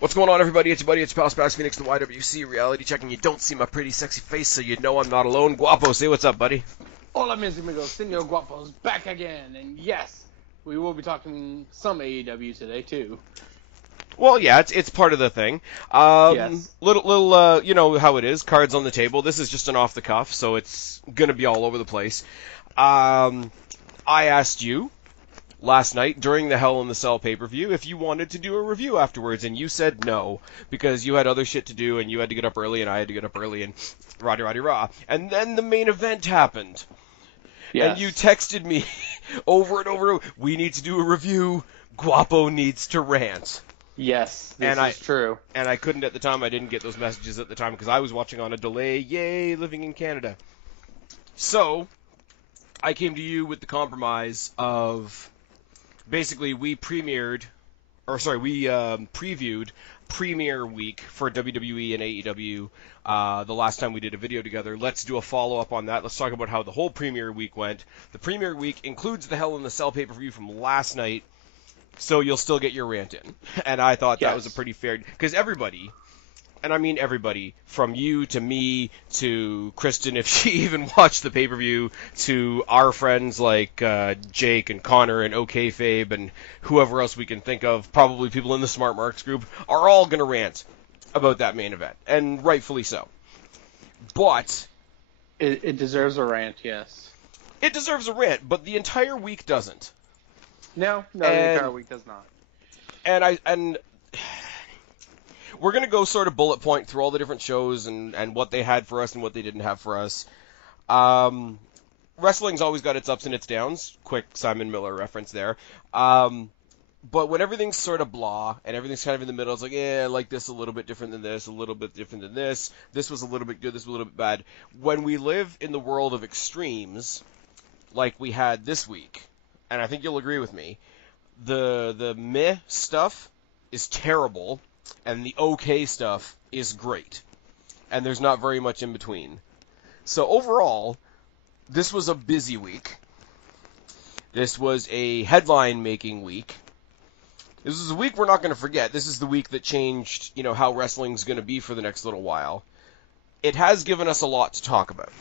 What's going on, everybody? It's your buddy, it's your pal, Spass Phoenix, the YWC reality check, and you don't see my pretty, sexy face, so you know I'm not alone. Guapo, say what's up, buddy. Hola, mis amigos, Senor Guapo's back again, and yes, we will be talking some AEW today, too. Well, yeah, it's part of the thing. Yes. Little, you know how it is, cards on the table. This is just an off the cuff, so it's gonna be all over the place. I asked you last night during the Hell in the Cell pay-per-view if you wanted to do a review afterwards, and you said no, because you had other shit to do, and you had to get up early, and I had to get up early, and rah. And then the main event happened. Yes. And you texted me over and over, we need to do a review, Guapo needs to rant. Yes, this is true. And I couldn't at the time, I didn't get those messages at the time, because I was watching on a delay, yay, living in Canada. So, I came to you with the compromise of... Basically, we previewed Premiere Week for WWE and AEW the last time we did a video together. Let's do a follow-up on that. Let's talk about how the whole Premiere Week went. The Premiere Week includes the Hell in the Cell pay-per-view from last night, so you'll still get your rant in. And I thought that was a pretty fair... Because everybody... And I mean everybody, from you to me to Kristen, if she even watched the pay-per-view, to our friends like Jake and Connor and OKFabe and whoever else we can think of, probably people in the Smart Marks group, are all going to rant about that main event, and rightfully so. But... It deserves a rant, yes. It deserves a rant, but the entire week doesn't. No, the entire week does not. And we're going to go sort of bullet point through all the different shows and what they had for us and what they didn't have for us. Wrestling's always got its ups and its downs. Quick Simon Miller reference there. But when everything's sort of blah and everything's kind of in the middle, it's like, I like this a little bit different than this, a little bit different than this. This was a little bit good, this was a little bit bad. When we live in the world of extremes, like we had this week, and I think you'll agree with me, the meh stuff is terrible. And the okay stuff is great. And there's not very much in between. So overall, this was a busy week. This was a headline-making week. This is a week we're not going to forget. This is the week that changed, how wrestling's going to be for the next little while. It has given us a lot to talk about.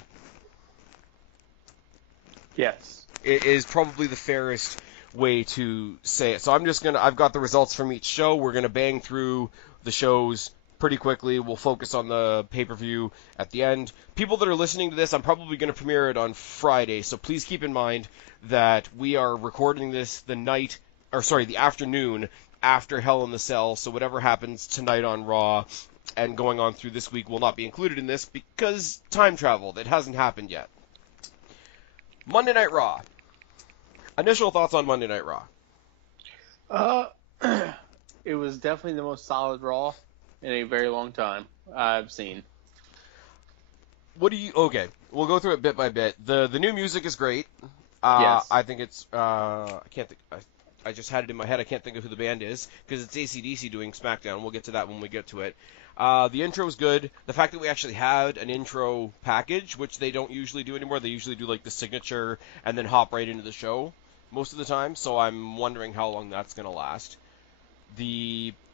Yes. It is probably the fairest way to say it. So I've got the results from each show. We're going to bang through the shows pretty quickly. We'll focus on the pay-per-view at the end. People that are listening to this, I'm probably going to premiere it on Friday, so please keep in mind that we are recording this the afternoon after Hell in the Cell, so whatever happens tonight on Raw and going on through this week will not be included in this because time travel. That hasn't happened yet. Monday Night Raw. Initial thoughts on Monday Night Raw? It was definitely the most solid Raw in a very long time I've seen. Okay, we'll go through it bit by bit. The new music is great. Yes. I think it's, I can't think, I just had it in my head, I can't think of who the band is, because it's AC/DC doing SmackDown. We'll get to that when we get to it. The intro is good. The fact that we actually had an intro package, which they don't usually do anymore, they usually do like the signature and then hop right into the show most of the time, so I'm wondering how long that's going to last.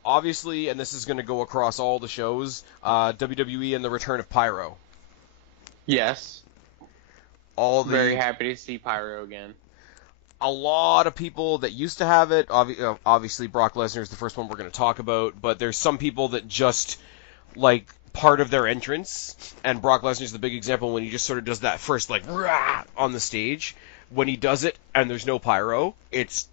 Obviously, and this is going to go across all the shows, WWE and the return of Pyro. Yes. Very happy to see Pyro again. A lot of people that used to have it, obviously Brock Lesnar is the first one we're going to talk about, but there's some people that just, like, part of their entrance, and Brock Lesnar is the big example when he just sort of does that first, like, rah, on the stage. When he does it and there's no pyro, it's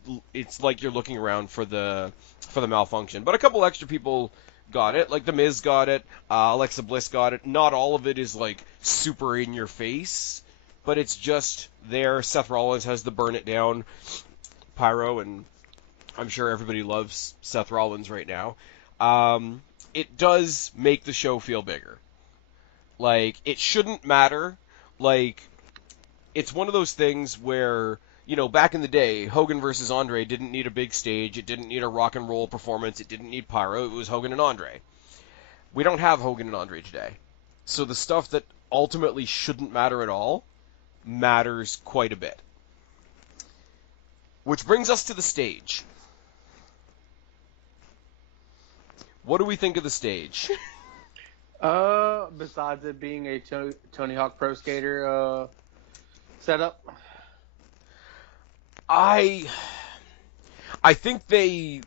like you're looking around for the malfunction. But a couple extra people got it, like The Miz got it, Alexa Bliss got it. Not all of it is like super in your face, but it's just there. Seth Rollins has the burn it down pyro, and I'm sure everybody loves Seth Rollins right now. It does make the show feel bigger. Like, it shouldn't matter. Like, it's one of those things where, back in the day, Hogan versus Andre didn't need a big stage, it didn't need a rock and roll performance, it didn't need pyro, it was Hogan and Andre. We don't have Hogan and Andre today. So the stuff that ultimately shouldn't matter at all matters quite a bit. Which brings us to the stage. What do we think of the stage? Besides it being a Tony Hawk Pro Skater setup, I think they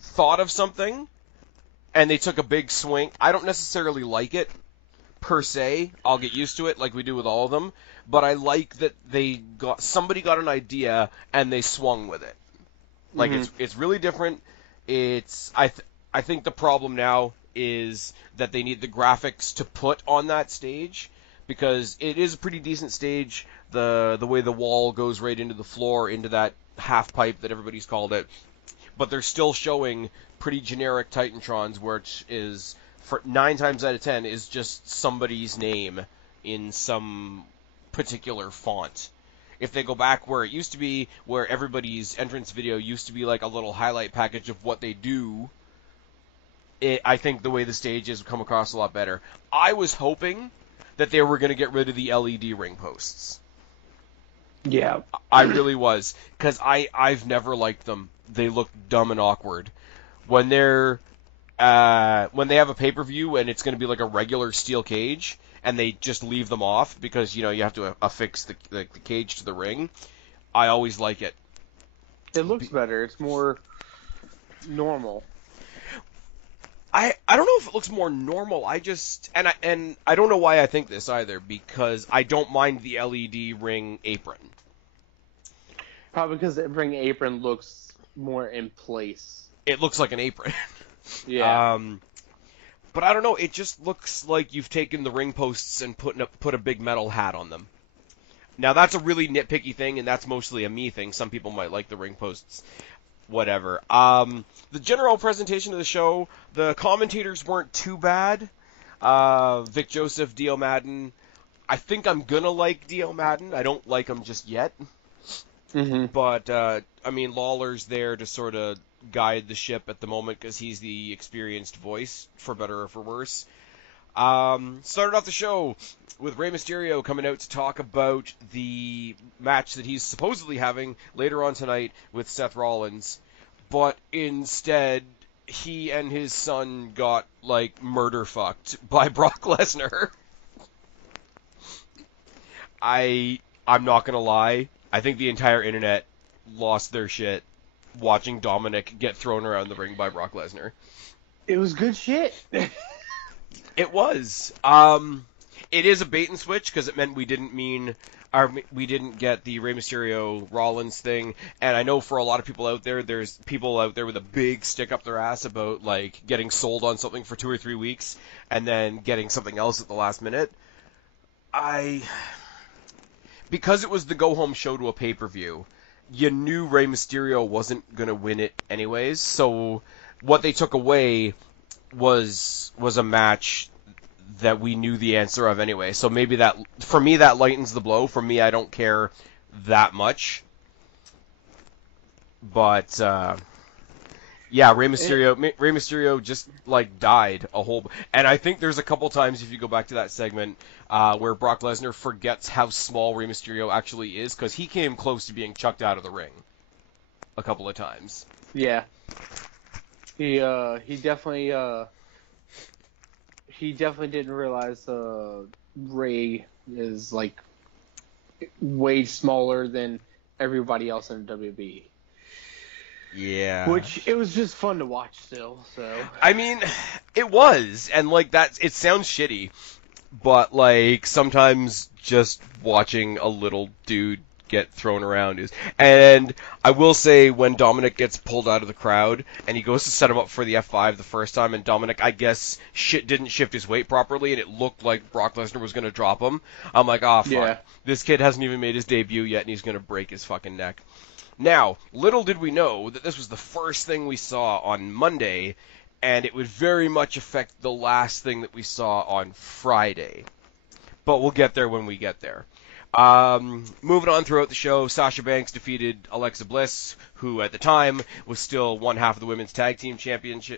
thought of something and they took a big swing. I don't necessarily like it per se. I'll get used to it like we do with all of them, but I like that somebody got an idea and they swung with it. Like it's really different. I think the problem now is that they need the graphics to put on that stage, because it is a pretty decent stage. The way the wall goes right into the floor, into that half pipe that everybody's called it, but they're still showing pretty generic Titantrons, which is, for 9 times out of 10, is just somebody's name in some particular font. If they go back where it used to be, where everybody's entrance video used to be like a little highlight package of what they do, I think the way the stage is would come across a lot better. I was hoping that they were going to get rid of the LED ring posts. yeah, I really was, because I've never liked them. They look dumb and awkward. When they have a pay-per-view and it's going to be like a regular steel cage, and they just leave them off because, you have to affix the cage to the ring, I always like it. it looks better. It's more normal. I don't know if it looks more normal. I just and I don't know why I think this either, because I don't mind the LED ring apron. Probably because the ring apron looks more in place. It looks like an apron. Yeah. But I don't know. It just looks like you've taken the ring posts and put a big metal hat on them. Now that's a really nitpicky thing, and that's mostly a me thing. Some people might like the ring posts. Whatever. The general presentation of the show, the commentators weren't too bad. Vic Joseph, Dio Madden. I think I'm gonna like Dio Madden. I don't like him just yet. But, I mean, Lawler's there to sort of guide the ship at the moment because he's the experienced voice, for better or for worse. Started off the show with Rey Mysterio coming out to talk about the match that he's supposedly having later on tonight with Seth Rollins, but instead he and his son got, like, murder fucked by Brock Lesnar. I'm not gonna lie, I think the entire internet lost their shit watching Dominic get thrown around the ring by Brock Lesnar. It was good shit. It was. It is a bait and switch because it meant we didn't get the Rey Mysterio Rollins thing, and I know for a lot of people out there, there's people out there with a big stick up their ass about like getting sold on something for 2 or 3 weeks and then getting something else at the last minute. Because it was the go-home show to a pay-per-view, you knew Rey Mysterio wasn't going to win it anyways, so what they took away was a match that we knew the answer of anyway. So maybe that, for me, that lightens the blow. For me, I don't care that much. But, yeah, Rey Mysterio just, like, died a whole... And I think there's a couple times, if you go back to that segment, where Brock Lesnar forgets how small Rey Mysterio actually is, because he came close to being chucked out of the ring a couple of times. Yeah. He definitely didn't realize Ray is like way smaller than everybody else in WWE. Yeah. Which it was just fun to watch still, so. I mean, it was, and like it sounds shitty, but like sometimes just watching a little dude get thrown around is. And I will say, when Dominic gets pulled out of the crowd and he goes to set him up for the F5 the first time, and Dominic, I guess, didn't shift his weight properly, and it looked like Brock Lesnar was going to drop him. I'm like, oh fuck, Yeah. This kid hasn't even made his debut yet, and he's going to break his fucking neck. Now, little did we know that this was the first thing we saw on Monday, and it would very much affect the last thing that we saw on Friday. But we'll get there when we get there. Moving on throughout the show, Sasha Banks defeated Alexa Bliss, who at the time was still one half of the women's tag team champions.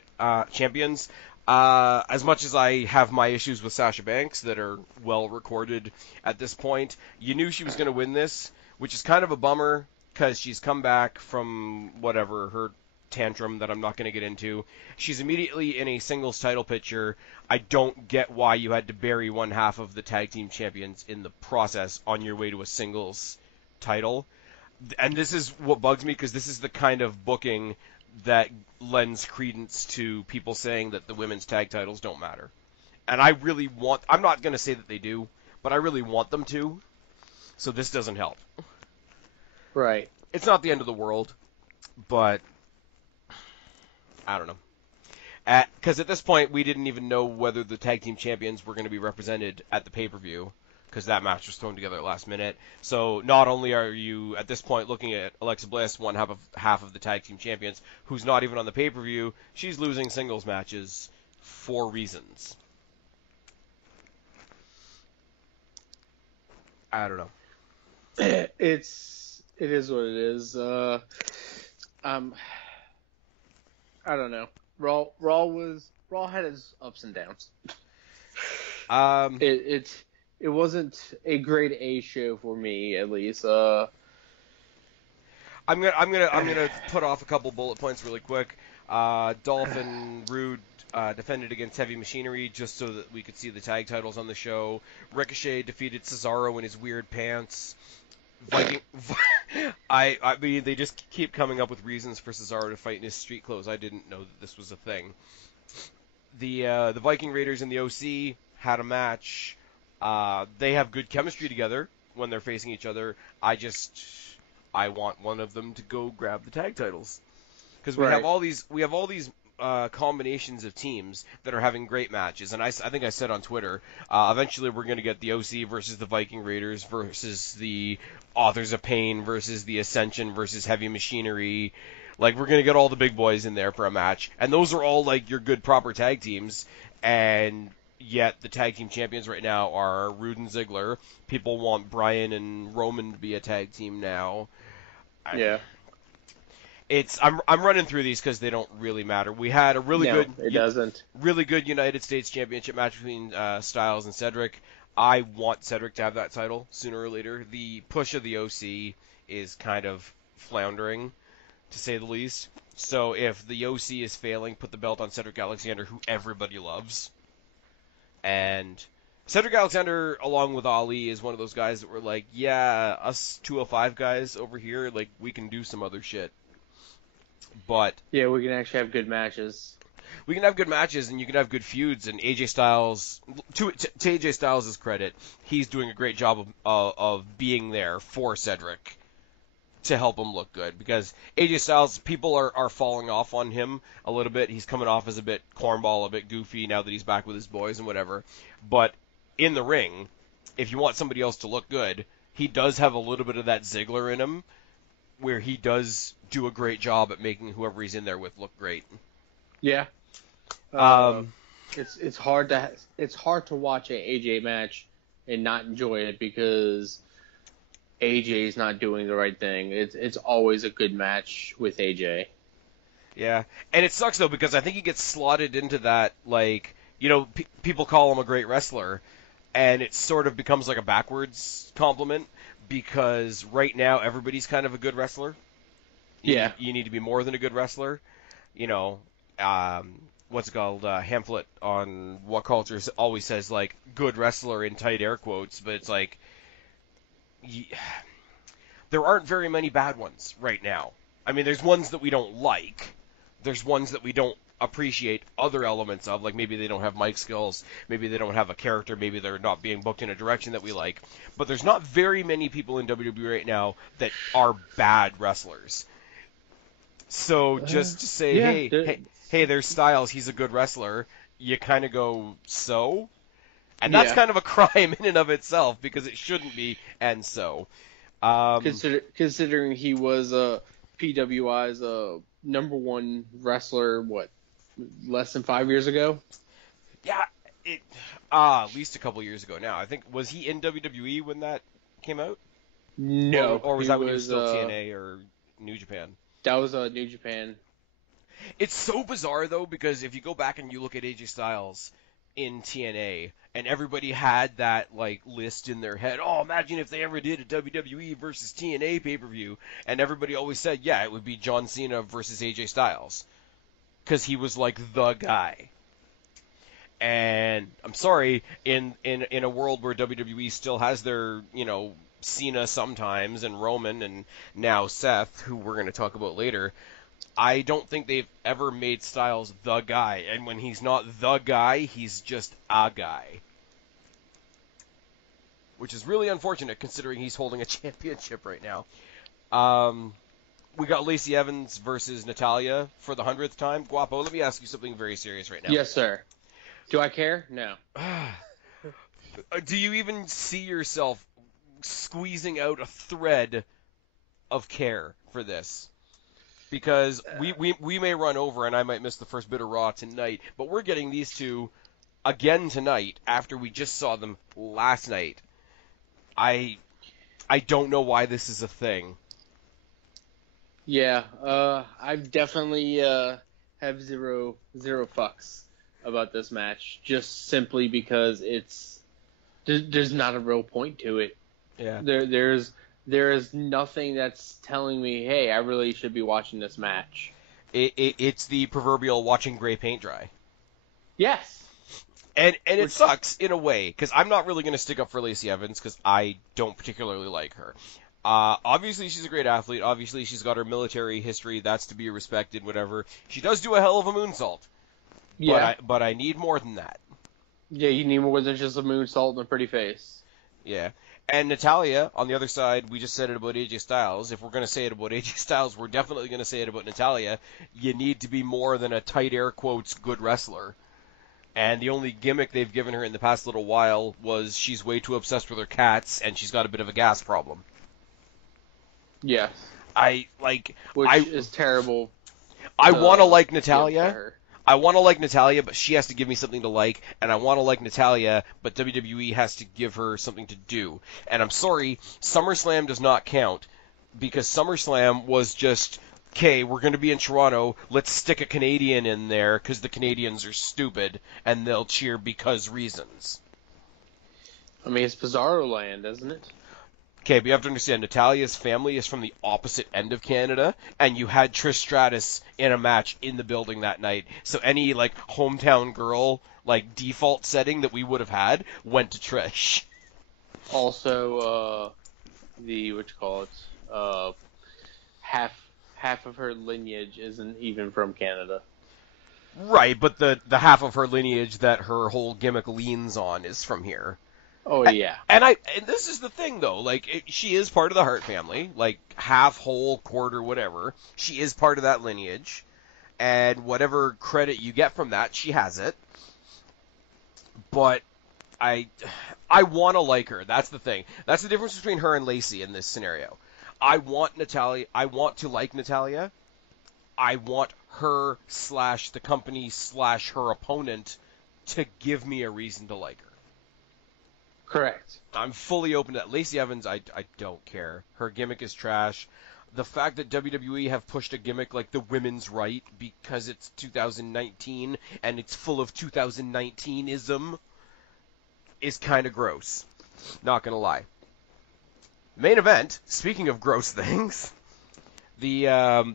As much as I have my issues with Sasha Banks that are well recorded at this point, you knew she was going to win this, which is kind of a bummer, because she's come back from, whatever, her tantrum that I'm not going to get into. She's immediately in a singles title picture. I don't get why you had to bury one half of the tag team champions in the process on your way to a singles title. And this is what bugs me, because this is the kind of booking that lends credence to people saying that the women's tag titles don't matter. And I'm not going to say that they do, but I really want them to. So this doesn't help. Right. It's not the end of the world, but I don't know. Because at this point, we didn't even know whether the tag team champions were going to be represented at the pay-per-view, because that match was thrown together at last minute. So not only are you, at this point, looking at Alexa Bliss, one half of the tag team champions, who's not even on the pay-per-view, she's losing singles matches for reasons. I don't know. It is what it is. I don't know. Raw had its ups and downs. It wasn't a grade A show for me, at least. I'm gonna put off a couple bullet points really quick. Dolph and Rude defended against Heavy Machinery just so that we could see the tag titles on the show. Ricochet defeated Cesaro in his weird pants. I mean, they just keep coming up with reasons for Cesaro to fight in his street clothes. I didn't know that this was a thing. The Viking Raiders and the OC had a match. They have good chemistry together when they're facing each other. I want one of them to go grab the tag titles, because we have all these combinations of teams that are having great matches. And I think I said on Twitter, eventually we're going to get the OC versus the Viking Raiders versus the Authors of Pain versus the Ascension versus Heavy Machinery. Like, we're going to get all the big boys in there for a match. And those are all, like, your good proper tag teams. And yet the tag team champions right now are Rude and Ziggler. People want Bryan and Roman to be a tag team now. Yeah. I'm running through these because they don't really matter. We had a really good United States Championship match between Styles and Cedric. I want Cedric to have that title sooner or later. The push of the OC is kind of floundering, to say the least. So if the OC is failing, put the belt on Cedric Alexander, who everybody loves. And Cedric Alexander, along with Ali, is one of those guys that were like, yeah, us 205 guys over here, like, we can do some other shit. But yeah, we can actually have good matches. We can have good matches, and you can have good feuds. And AJ Styles, to AJ Styles' credit, he's doing a great job of being there for Cedric to help him look good. Because AJ Styles, people are falling off on him a little bit. He's coming off as a bit cornball, a bit goofy now that he's back with his boys and whatever. But in the ring, if you want somebody else to look good, he does have a little bit of that Ziggler in him, where he does do a great job at making whoever he's in there with look great. Yeah. It's hard to watch an AJ match and not enjoy it because AJ's not doing the right thing. It's always a good match with AJ. Yeah, and it sucks though because I think he gets slotted into that, like, you know, people call him a great wrestler, and it sort of becomes like a backwards compliment because right now everybody's kind of a good wrestler. Yeah. You need to be more than a good wrestler. You know, what's it called? Hamlet on What Culture always says, like, good wrestler in tight air quotes, but it's like, there aren't very many bad ones right now. I mean, there's ones that we don't like. There's ones that we don't appreciate other elements of, like maybe they don't have mic skills, maybe they don't have a character, maybe they're not being booked in a direction that we like. But there's not very many people in WWE right now that are bad wrestlers. So just to say, hey, there's Styles, he's a good wrestler, you kind of go, so? And that's kind of a crime in and of itself, because it shouldn't be, and so. Considering he was PWI's number one wrestler, less than 5 years ago? Yeah, at least a couple years ago now. I think, was he in WWE when that came out? No. Or was that when he was still TNA or New Japan? That was New Japan. It's so bizarre, though, because if you go back and you look at AJ Styles, in TNA, and everybody had that like list in their head. Oh, imagine if they ever did a WWE versus TNA pay-per-view, and everybody always said, yeah, it would be John Cena versus AJ Styles, because he was like the guy. And I'm sorry, in a world where WWE still has their, Cena sometimes and Roman and now Seth, who we're going to talk about later, I don't think they've ever made Styles the guy. And when he's not the guy, he's just a guy. Which is really unfortunate considering he's holding a championship right now. We got Lacey Evans versus Natalya for the 100th time. Guapo, let me ask you something very serious right now. Yes, sir. Do I care? No. Do you even see yourself squeezing out a thread of care for this? Because we may run over and I might miss the first bit of Raw tonight, but we're getting these two again tonight after we just saw them last night. I don't know why this is a thing. Yeah, I definitely have zero fucks about this match, just simply because there's not a real point to it. Yeah. There is nothing that's telling me, hey, I really should be watching this match. It's the proverbial watching gray paint dry. Yes. And it sucks in a way, because I'm not really going to stick up for Lacey Evans, because I don't particularly like her. Obviously, she's a great athlete. Obviously, she's got her military history. That's to be respected, whatever. She does do a hell of a moonsault. Yeah. But I need more than that. Yeah, you need more than just a moonsault and a pretty face. Yeah. And Natalya, on the other side, we just said it about AJ Styles. If we're going to say it about AJ Styles, we're definitely going to say it about Natalya. You need to be more than a tight air quotes good wrestler. And the only gimmick they've given her in the past little while was she's way too obsessed with her cats, and she's got a bit of a gas problem. Yes. Which is terrible. I want to like Natalya. I want to like Natalya, but she has to give me something to like, and I want to like Natalya, but WWE has to give her something to do. And I'm sorry, SummerSlam does not count, because SummerSlam was just, okay, we're going to be in Toronto, let's stick a Canadian in there, because the Canadians are stupid, and they'll cheer because reasons. I mean, it's Bizarro Land, isn't it? Okay, but you have to understand, Natalya's family is from the opposite end of Canada, and you had Trish Stratus in a match in the building that night. So any, hometown girl, default setting that we would have had went to Trish. Also, half of her lineage isn't even from Canada. Right, but the half of her lineage that her whole gimmick leans on is from here. Oh, yeah. And this is the thing, though. She is part of the Hart family. Half, whole, quarter, whatever. She is part of that lineage. And whatever credit you get from that, she has it. But I want to like her. That's the thing. That's the difference between her and Lacey in this scenario. I want to like Natalya. I want her / the company / her opponent to give me a reason to like her. Correct. I'm fully open to that. Lacey Evans, I don't care. Her gimmick is trash. The fact that WWE have pushed a gimmick like the women's right because it's 2019 and it's full of 2019-ism is kind of gross. Not going to lie. Main event, speaking of gross things, the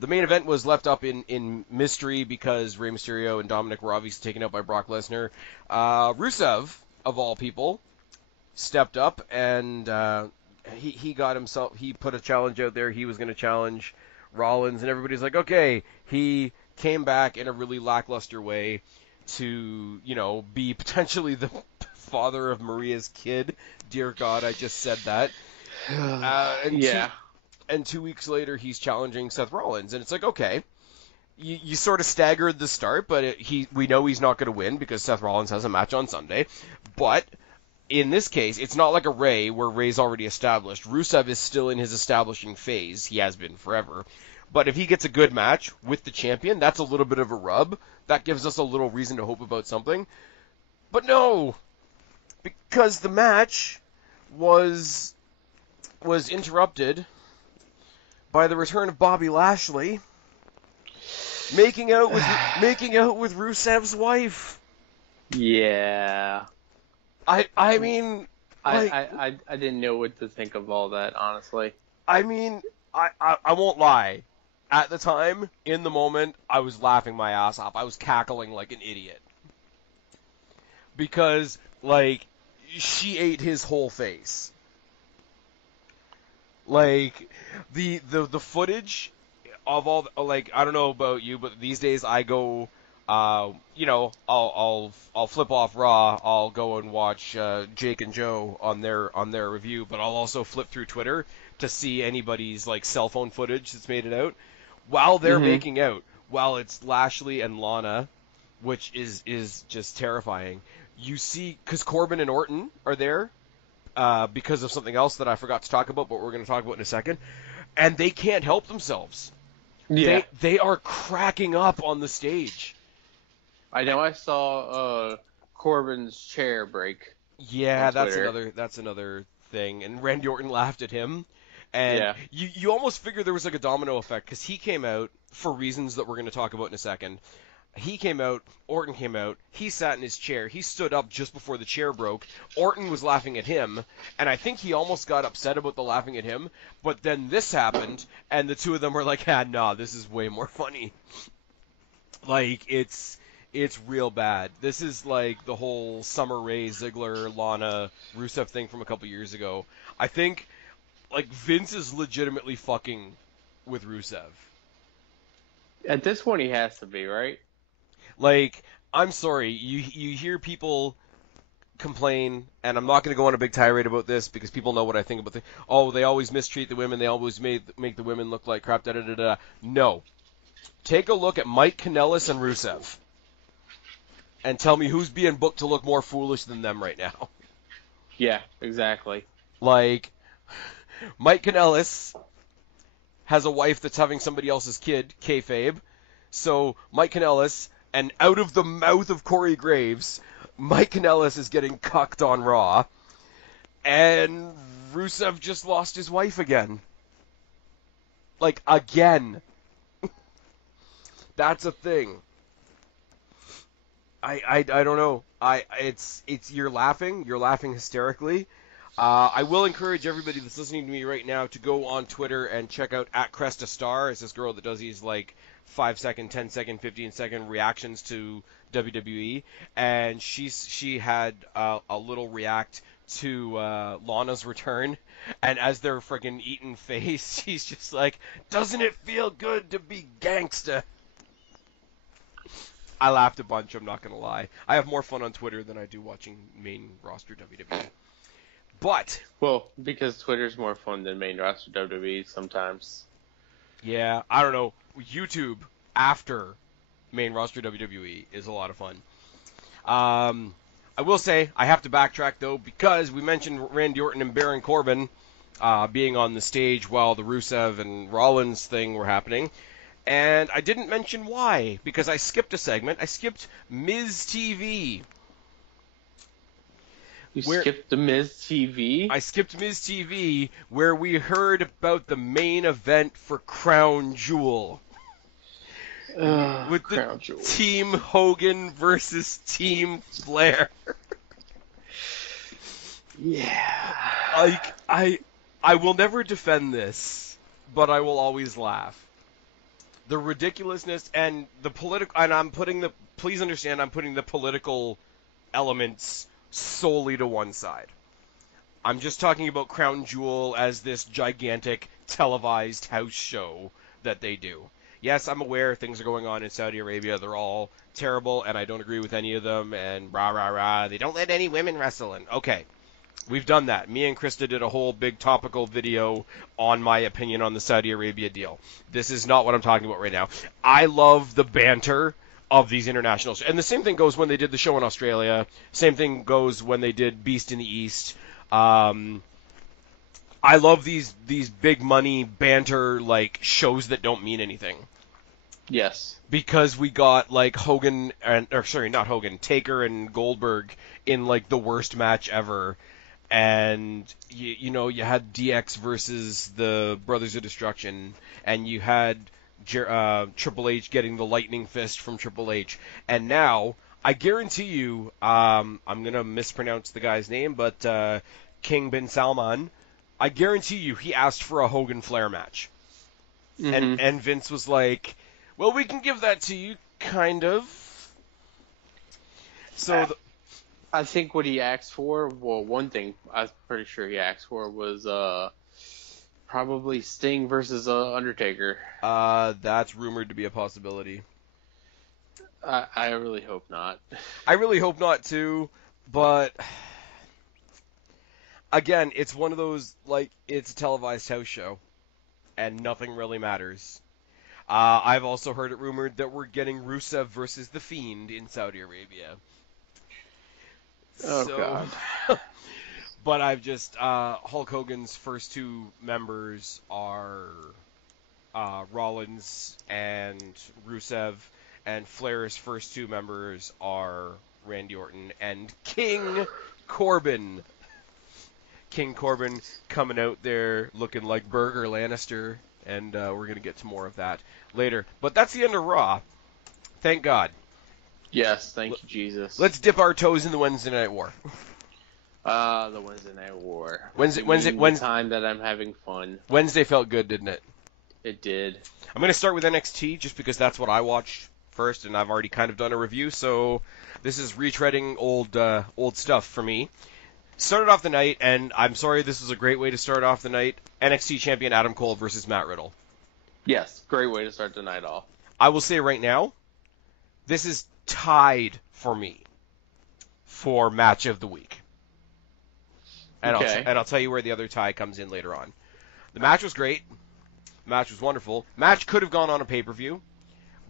main event was left up in mystery because Rey Mysterio and Dominic were obviously taken out by Brock Lesnar. Rusev, of all people, stepped up and he put a challenge out there. He was going to challenge Rollins, and everybody's like, okay. He came back in a really lackluster way to, be potentially the father of Maria's kid. Dear God, I just said that. Yeah. And 2 weeks later, he's challenging Seth Rollins, and it's like, okay. You sort of staggered the start, but we know he's not going to win because Seth Rollins has a match on Sunday. But in this case, it's not like a Rey where Rey's already established. Rusev is still in his establishing phase. He has been forever. But if he gets a good match with the champion, that's a little bit of a rub. That gives us a little reason to hope about something. But no, because the match was interrupted by the return of Bobby Lashley making out with Rusev's wife. Yeah. I mean, like, I didn't know what to think of all that, honestly. I mean, I won't lie. At the time, in the moment, I was laughing my ass off. I was cackling like an idiot. Because, like, she ate his whole face. Like, the footage of all, like, I don't know about you, but these days I go, I'll flip off Raw. I'll go and watch Jake and Joe on their review, but I'll also flip through Twitter to see anybody's like cell phone footage that's made it out while they're Mm-hmm. making out. While it's Lashley and Lana, which is just terrifying. You see, because Corbin and Orton are there because of something else that I forgot to talk about, but we're going to talk about in a second, and they can't help themselves. Yeah. They are cracking up on the stage. I know I saw Corbin's chair break Yeah, on Twitter. that's another thing. And Randy Orton laughed at him, and Yeah. you almost figure there was like a domino effect because he came out for reasons that we're going to talk about in a second. He came out, Orton came out, he sat in his chair, he stood up just before the chair broke. Orton was laughing at him, and I think he almost got upset about the laughing at him, but then this happened, and the two of them were like, ah, nah, this is way more funny. Like, it's real bad. This is like the whole Summer Rae, Ziggler, Lana, Rusev thing from a couple years ago. I think, like, Vince is legitimately fucking with Rusev. At this point, he has to be, right? Like, I'm sorry, you hear people complain, and I'm not going to go on a big tirade about this because people know what I think about the. Oh, they always mistreat the women. They always make the women look like crap. Da da da da. No, take a look at Mike Kanellis and Rusev, and tell me who's being booked to look more foolish than them right now. Yeah, exactly. Like, Mike Kanellis has a wife that's having somebody else's kid, kayfabe. So Mike Kanellis, and out of the mouth of Corey Graves, Mike Kanellis is getting cucked on Raw, and Rusev just lost his wife again. Like, again. That's a thing. I don't know. It's you're laughing hysterically. I will encourage everybody that's listening to me right now to go on Twitter and check out at Cresta Star. It's this girl that does these like 5-second, 10-second, 15-second reactions to WWE, and she had a little react to Lana's return, and as they're freaking eating face, she's just like, "Doesn't it feel good to be gangsta?" I laughed a bunch, I'm not going to lie. I have more fun on Twitter than I do watching main roster WWE. But, Well, because Twitter's more fun than main roster WWE sometimes. yeah, I don't know. YouTube after main roster WWE is a lot of fun. I will say, I have to backtrack, though, because we mentioned Randy Orton and Baron Corbin being on the stage while the Rusev and Rollins thing were happening. And I didn't mention why, because I skipped a segment. I skipped Miz TV. You Where skipped the Miz TV? I skipped Miz TV, where we heard about the main event for Crown Jewel. With the Crown Jewel. Team Hogan versus Team Flair. Yeah. Like, I will never defend this, but I will always laugh. The ridiculousness and the political, and please understand, I'm putting the political elements solely to one side. I'm just talking about Crown Jewel as this gigantic televised house show that they do. Yes, I'm aware things are going on in Saudi Arabia. They're all terrible, and I don't agree with any of them, and rah, rah, rah. They don't let any women wrestle. And okay, we've done that. Me and Krista did a whole big topical video on my opinion on the Saudi Arabia deal. This is not what I'm talking about right now. I love the banter of these internationals. And the same thing goes when they did the show in Australia. Same thing goes when they did Beast in the East. I love these big money banter like shows that don't mean anything. Yes. Because we got like not Hogan, Taker and Goldberg in like the worst match ever. And you had DX versus the Brothers of Destruction, and you had Triple H getting the lightning fist from Triple H, and now I guarantee you, I'm gonna mispronounce the guy's name, but King Bin Salman, I guarantee you he asked for a Hogan Flair match, Mm-hmm. and Vince was like, "Well, we can give that to you, kind of." So I think what he asked for, well, one thing I'm pretty sure he asked for was probably Sting versus Undertaker. that's rumored to be a possibility. I really hope not. I really hope not too, but again, it's one of those, like, it's a televised house show, and nothing really matters. I've also heard it rumored that we're getting Rusev versus The Fiend in Saudi Arabia. Oh So, God. but I've just, Hulk Hogan's first two members are Rollins and Rusev, and Flair's first two members are Randy Orton and King Corbin. King Corbin coming out there looking like Burger Lannister, and we're going to get to more of that later. But that's the end of Raw. Thank God. Yes, thank you, Jesus. Let's dip our toes in the Wednesday Night War. The Wednesday Night War. Wednesday time that I'm having fun. Wednesday felt good, didn't it? It did. I'm going to start with NXT just because that's what I watched first, and I've already kind of done a review, so this is retreading old stuff for me. Started off the night, and I'm sorry, this was a great way to start off the night. NXT champion Adam Cole versus Matt Riddle. Yes, great way to start the night off. I will say right now, this is tied for me for match of the week. And Okay. I'll tell you where the other tie comes in later on. The match was great. The match was wonderful. Match could have gone on a pay-per-view,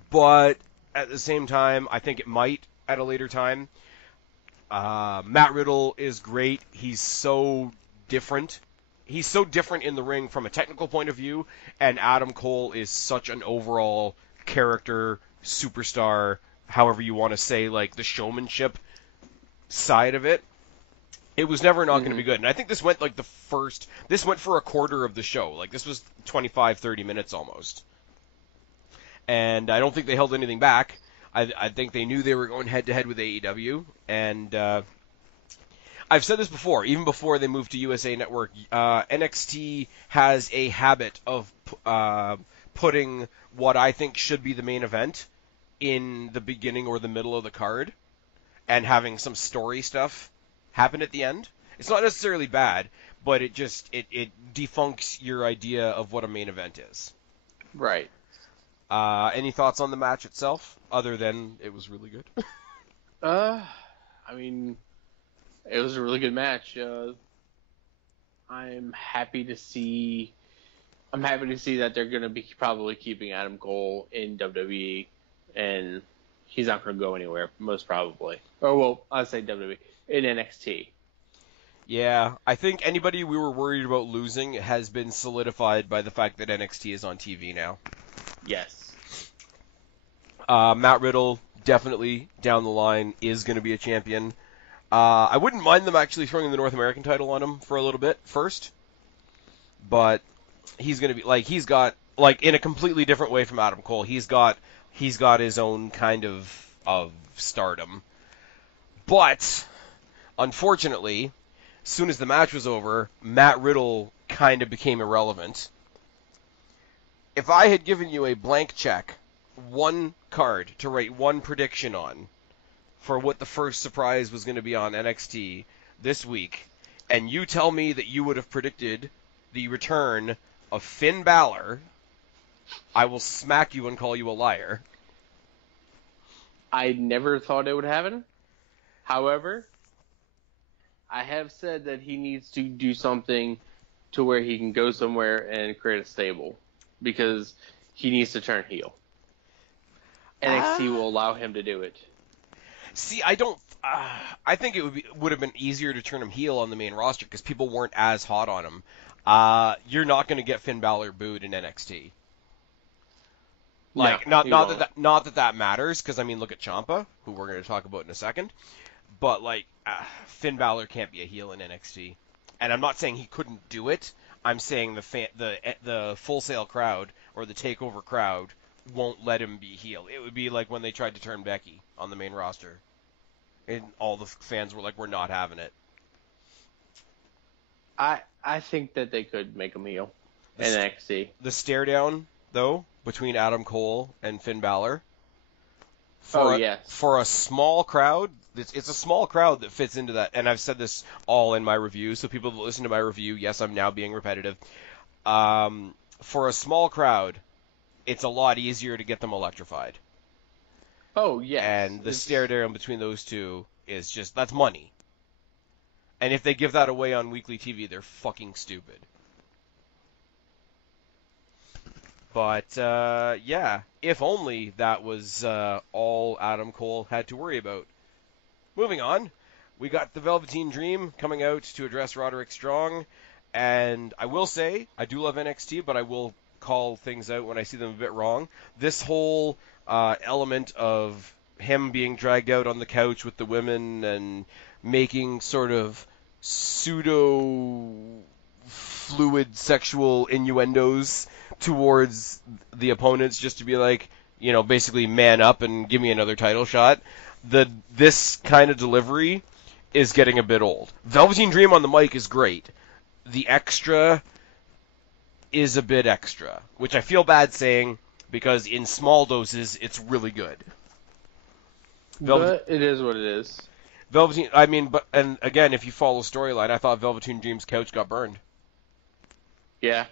but at the same time, I think it might at a later time. Matt Riddle is great. He's so different. He's so different in the ring from a technical point of view, and Adam Cole is such an overall character, superstar, however you want to say, like the showmanship side of it. It was never not going to be good. And I think this went like this went for a quarter of the show. Like this was 25, 30 minutes almost. And I don't think they held anything back. I think they knew they were going head-to-head with AEW, and I've said this before, even before they moved to USA Network, NXT has a habit of putting what I think should be the main event in the beginning or the middle of the card, and having some story stuff happen at the end. It's not necessarily bad, but it defunks your idea of what a main event is. Right. Any thoughts on the match itself, other than it was really good? I mean, it was a really good match. I'm happy to see that they're going to be probably keeping Adam Cole in WWE, and he's not going to go anywhere, most probably. Or, well, I'd say WWE, in NXT. Yeah, I think anybody we were worried about losing has been solidified by the fact that NXT is on TV now. Yes. Matt Riddle, definitely down the line, is going to be a champion. I wouldn't mind them actually throwing the North American title on him for a little bit first, but he's going to be he's got in a completely different way from Adam Cole. He's got his own kind of stardom, but unfortunately, as soon as the match was over, Matt Riddle kind of became irrelevant. If I had given you a blank check, one card to write one prediction on for what the first surprise was going to be on NXT this week, and you tell me that you would have predicted the return of Finn Balor, I will smack you and call you a liar. I never thought it would happen. However, I have said that he needs to do something to where he can go somewhere and create a stable, because he needs to turn heel. NXT will allow him to do it. See, I don't. I think it would have been easier to turn him heel on the main roster because people weren't as hot on him. You're not going to get Finn Balor booed in NXT. Not that matters, because I mean, look at Ciampa, who we're going to talk about in a second. But Finn Balor can't be a heel in NXT, and I'm not saying he couldn't do it. I'm saying the Full Sail crowd or the Takeover crowd won't let him be heel. It would be like when they tried to turn Becky on the main roster. and all the fans were like, "We're not having it." I think that they could make him heel The, in st- NXT. the stare down though between Adam Cole and Finn Balor Oh, for yes. for a small crowd, it's a small crowd that fits into that. And I've said this all in my review, so people that listen to my review, yes, I'm now being repetitive. For a small crowd, it's a lot easier to get them electrified. Oh, yes. And the It's- stare down between those two is just, that's money. And if they give that away on weekly TV, they're fucking stupid. But, yeah, if only that was all Adam Cole had to worry about. Moving on, we got the Velveteen Dream coming out to address Roderick Strong. And I will say, I do love NXT, but I will call things out when I see them a bit wrong. This whole element of him being dragged out on the couch with the women and making sort of pseudo fluid sexual innuendos towards the opponents just to be like, basically man up and give me another title shot. This kind of delivery is getting a bit old. Velveteen Dream on the mic is great. The extra is a bit extra, which I feel bad saying because in small doses it's really good. But it is what it is. Velveteen, and again, if you follow storyline, I thought Velveteen Dream's couch got burned. Yeah.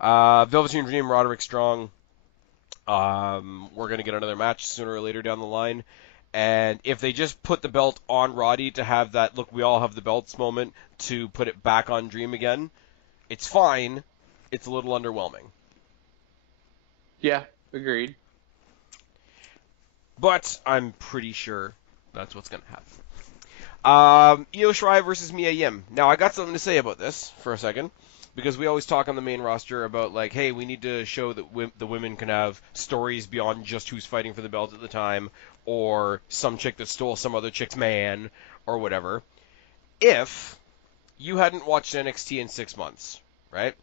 Velveteen Dream, Roderick Strong. We're gonna get another match sooner or later down the line, and if they just put the belt on Roddy to have that look, we all have the belts moment to put it back on Dream again, it's fine. It's a little underwhelming. Yeah, agreed. But I'm pretty sure that's what's going to happen. Io Shirai versus Mia Yim. Now, I got something to say about this for a second, because we always talk on the main roster about, like, hey, we need to show that the women can have stories beyond just who's fighting for the belt at the time, or some chick that stole some other chick's man, or whatever. If you hadn't watched NXT in 6 months, right?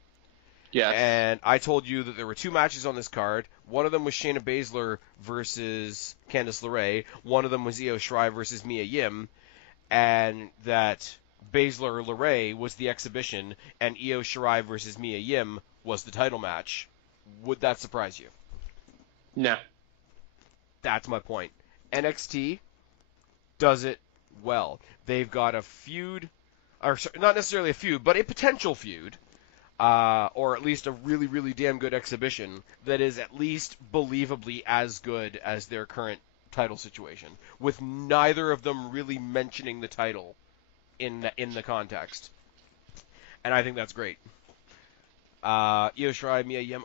Yes. And I told you that there were 2 matches on this card. One of them was Shayna Baszler versus Candice LeRae. One of them was Io Shirai versus Mia Yim. And that Baszler LeRae was the exhibition, and Io Shirai versus Mia Yim was the title match. Would that surprise you? No. That's my point. NXT does it well. They've got a feud, or not necessarily a feud, but a potential feud. Or at least a really, really damn good exhibition that is at least believably as good as their current title situation, with neither of them really mentioning the title in the context. And I think that's great. Io Shirai, Mia Yim,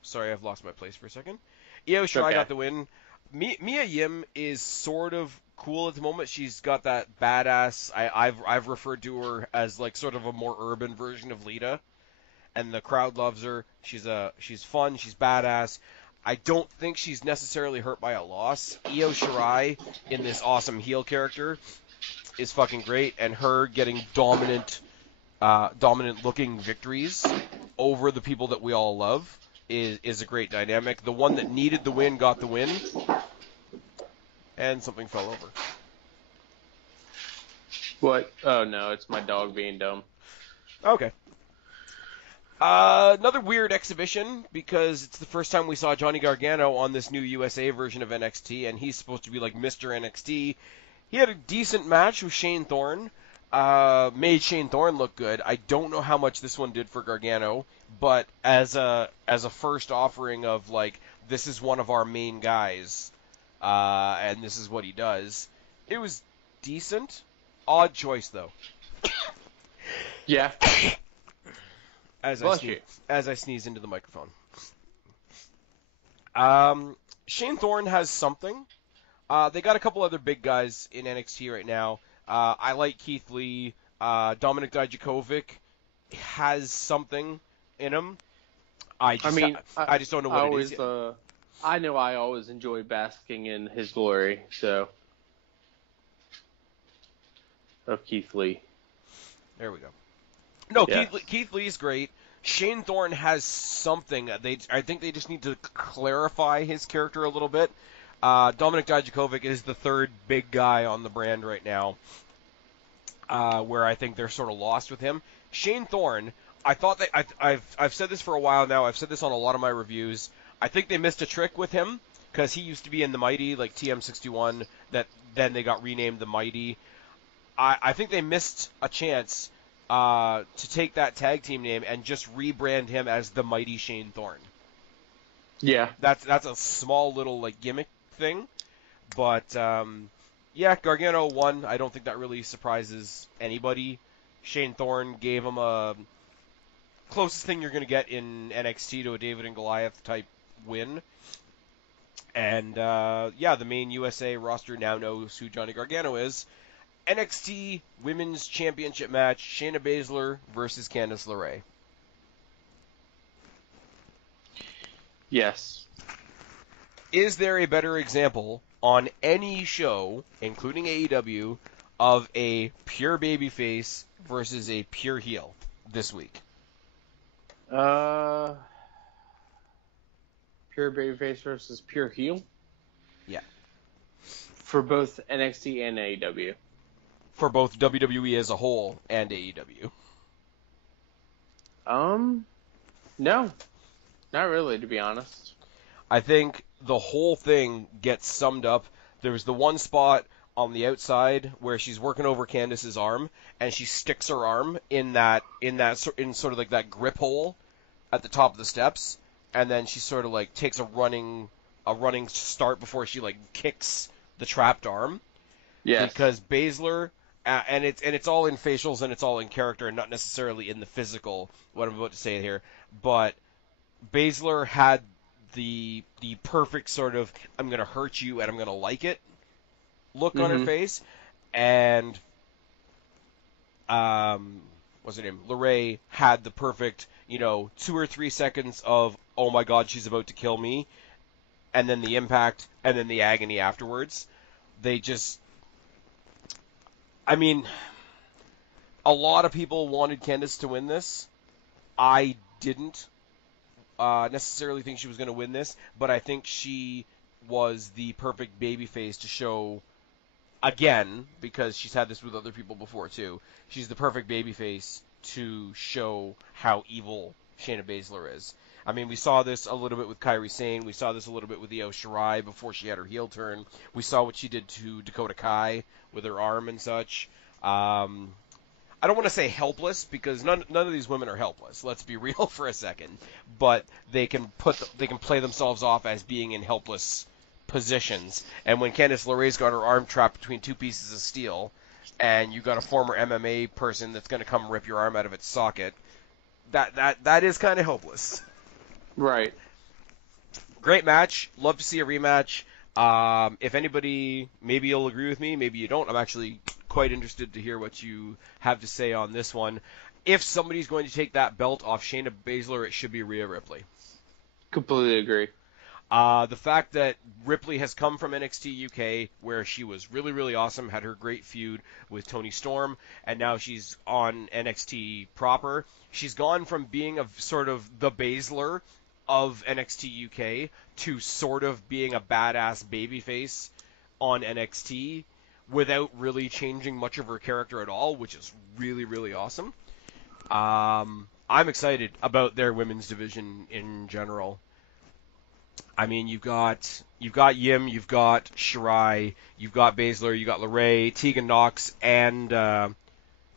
Sorry, I've lost my place for a second. Io Shirai got the win. Mia Yim is sort of cool at the moment. She's got that badass. I've referred to her as like sort of a more urban version of Lita, and the crowd loves her. She's fun. She's badass. I don't think she's necessarily hurt by a loss. Io Shirai in this awesome heel character is fucking great, and her getting dominant looking victories over the people that we all love is a great dynamic. The one that needed the win got the win. And something fell over. What? Oh, no, it's my dog being dumb. Okay. Another weird exhibition, because it's the first time we saw Johnny Gargano on this new USA version of NXT, and he's supposed to be like Mr. NXT. He had a decent match with Shane Thorne. Made Shane Thorne look good. I don't know how much this one did for Gargano, but as a first offering of, like, this is one of our main guys, and this is what he does, it was decent. Odd choice, though. Yeah. As I sneeze into the microphone. Shane Thorne has something. They got a couple other big guys in NXT right now. I like Keith Lee. Dominik Dijakovic has something in him. I just don't know what it is. I know I always enjoy basking in his glory, so. Of Keith Lee. There we go. No, Yeah. Keith Lee's great. Shane Thorne has something. I think they just need to clarify his character a little bit. Dominik Dijakovic is the third big guy on the brand right now, where I think they're sort of lost with him. Shane Thorne, I thought that I've said this for a while now. I've said this on a lot of my reviews. I think they missed a trick with him because he used to be in the Mighty, like TM61, that then they got renamed the Mighty. I think they missed a chance to take that tag team name and just rebrand him as the Mighty Shane Thorne. Yeah. That's a small little like gimmick thing, but yeah, Gargano won. I don't think that really surprises anybody. Shane Thorne gave him a closest thing you're going to get in NXT to a David and Goliath type win. And yeah, the main USA roster now knows who Johnny Gargano is. NXT Women's Championship match, Shayna Baszler versus Candice LeRae. Yes. Is there a better example on any show, including AEW, of a pure babyface versus a pure heel this week? Pure babyface versus pure heel? Yeah. For both NXT and AEW. For both WWE as a whole and AEW. No. Not really, to be honest. I think the whole thing gets summed up. There's the one spot on the outside where she's working over Candice's arm, and she sticks her arm in sort of like that grip hole at the top of the steps, and then she sort of like takes a running start before she like kicks the trapped arm. Yes. Because Baszler, and it's all in facials and it's all in character and not necessarily in the physical. What I'm about to say here, but Baszler had the perfect sort of I'm gonna hurt you and I'm gonna like it look on her face, and what's her name? LeRae had the perfect 2 or 3 seconds of oh my god she's about to kill me, and then the impact and then the agony afterwards. They just, I mean, a lot of people wanted Candice to win this. I didn't necessarily think she was going to win this, but I think she was the perfect babyface to show, again, because she's had this with other people before too, she's the perfect babyface to show how evil Shayna Baszler is. I mean, we saw this a little bit with Kairi Sane. We saw this a little bit with Io Shirai before she had her heel turn. We saw what she did to Dakota Kai with her arm and such. I don't want to say helpless because none of these women are helpless. Let's be real for a second. But they can play themselves off as being in helpless positions. And when Candice LeRae's got her arm trapped between two pieces of steel, and you got a former MMA person that's going to come rip your arm out of its socket, that is kind of helpless. Right. Great match. Love to see a rematch. If anybody, maybe you'll agree with me, maybe you don't. I'm actually quite interested to hear what you have to say on this one. If somebody's going to take that belt off Shayna Baszler, it should be Rhea Ripley. Completely agree. The fact that Ripley has come from NXT UK, where she was really, really awesome, had her great feud with Toni Storm, and now she's on NXT proper. She's gone from being a sort of the Baszler of NXT UK to sort of being a badass babyface on NXT without really changing much of her character at all, which is really, really awesome. I'm excited about their women's division in general. I mean, you've got Yim, you've got Shirai, you've got Baszler, you've got LeRae, Tegan Nox, and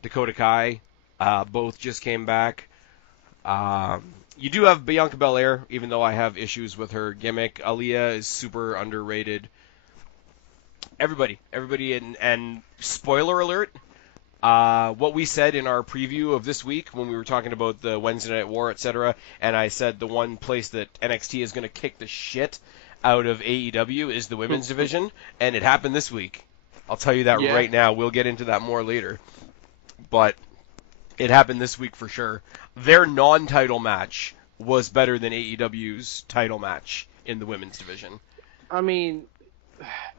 Dakota Kai. Both just came back. You do have Bianca Belair, even though I have issues with her gimmick. Aaliyah is super underrated. Everybody, and spoiler alert, what we said in our preview of this week when we were talking about the Wednesday Night War, etc., and I said the one place that NXT is going to kick the shit out of AEW is the women's division, and it happened this week. I'll tell you that right now. We'll get into that more later. But it happened this week for sure. Their non-title match was better than AEW's title match in the women's division. I mean,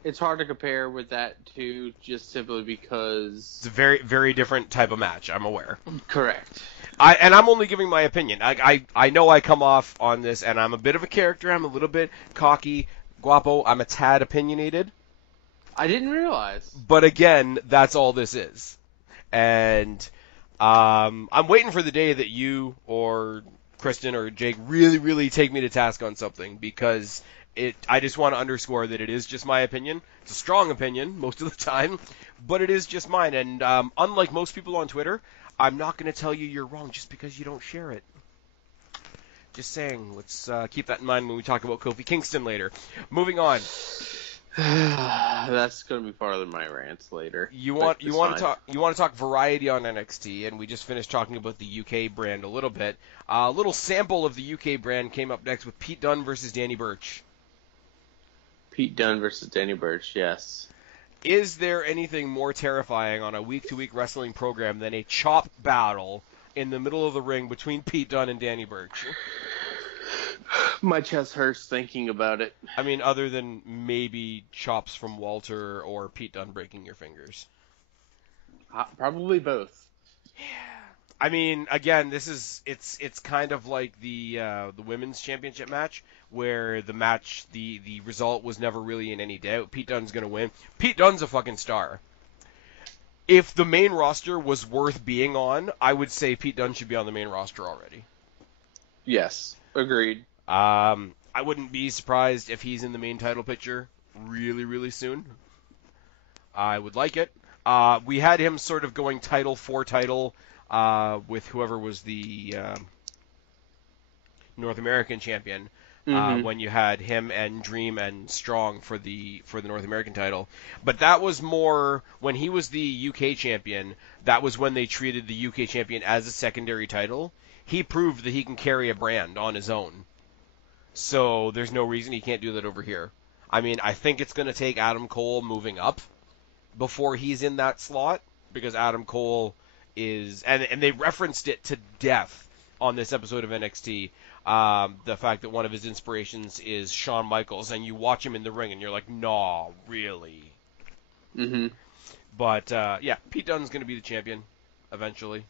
it's hard to compare with that too, just simply because it's a very, very different type of match. I'm aware. Correct. And I'm only giving my opinion. I know I come off on this, and I'm a bit of a character. I'm a little bit cocky, Guapo, I'm a tad opinionated. I didn't realize. But again, that's all this is. And I'm waiting for the day that you or Kristen or Jake really, really take me to task on something, because I just want to underscore that it is just my opinion. It's a strong opinion most of the time, but it is just mine. And unlike most people on Twitter, I'm not going to tell you you're wrong just because you don't share it. Just saying. Let's keep that in mind when we talk about Kofi Kingston later. Moving on. That's going to be part of my rants later. You want to talk variety on NXT, and we just finished talking about the UK brand a little bit. A little sample of the UK brand came up next with Pete Dunne versus Danny Burch. Pete Dunne versus Danny Burch, yes. Is there anything more terrifying on a week-to-week wrestling program than a chop battle in the middle of the ring between Pete Dunne and Danny Burch? My chest hurts thinking about it. I mean, other than maybe chops from Walter or Pete Dunne breaking your fingers. Probably both. Yeah. I mean, again, it's kind of like the women's championship match, where the result was never really in any doubt. Pete Dunne's gonna win. Pete Dunne's a fucking star. If the main roster was worth being on, I would say Pete Dunne should be on the main roster already. Yes, agreed. I wouldn't be surprised if he's in the main title picture really, really soon. I would like it. We had him sort of going title for title with whoever was the North American champion. When you had him and Dream and Strong for the North American title. But that was more when he was the UK champion. That was when they treated the UK champion as a secondary title. He proved that he can carry a brand on his own. So there's no reason he can't do that over here. I mean, I think it's going to take Adam Cole moving up before he's in that slot, because Adam Cole is, and they referenced it to death on this episode of NXT, the fact that one of his inspirations is Shawn Michaels, and you watch him in the ring and you're like, nah, really? Mm-hmm. But, yeah, Pete Dunne's going to be the champion eventually.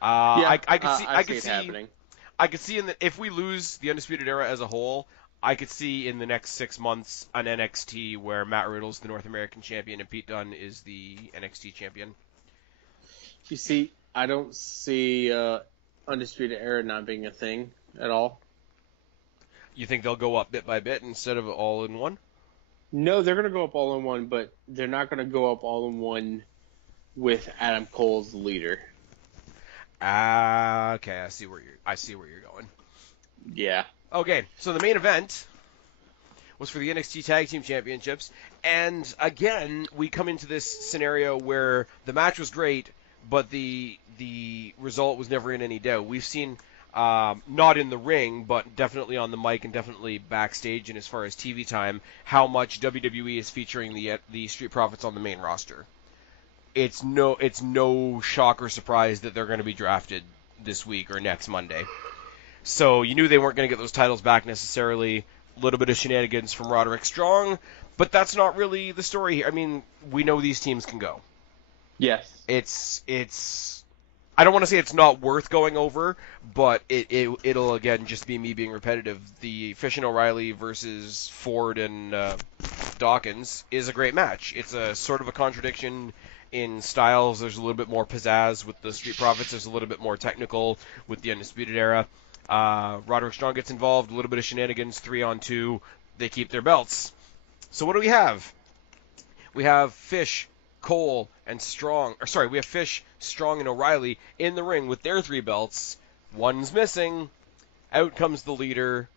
I could it see happening. I could see if we lose the Undisputed Era as a whole, I could see in the next 6 months an NXT where Matt Riddle's the North American champion and Pete Dunne is the NXT champion. You see, I don't see Undisputed Era not being a thing at all. You think they'll go up bit by bit instead of all in one? No, they're going to go up all in one, but they're not going to go up all in one with Adam Cole as the leader. Okay, I see where you're going. Yeah. Okay, so the main event was for the NXT Tag Team Championships, and again, we come into this scenario where the match was great, but the result was never in any doubt. We've seen, not in the ring, but definitely on the mic and definitely backstage and as far as TV time, how much WWE is featuring the Street Profits on the main roster. It's no shock or surprise that they're going to be drafted this week or next Monday. So you knew they weren't going to get those titles back necessarily. A little bit of shenanigans from Roderick Strong, but that's not really the story here. I mean, we know these teams can go. Yes. It's I don't want to say it's not worth going over, but it'll again just be me being repetitive. The Fish and O'Reilly versus Ford and Dawkins is a great match. It's a sort of a contradiction in styles. There's a little bit more pizzazz with the Street Profits. There's a little bit more technical with the Undisputed Era. Roderick Strong gets involved. A little bit of shenanigans. 3-on-2. They keep their belts. So what do we have? We have Fish, Cole, and Strong. Or sorry, we have Fish, Strong, and O'Reilly in the ring with their 3 belts. One's missing. Out comes the leader.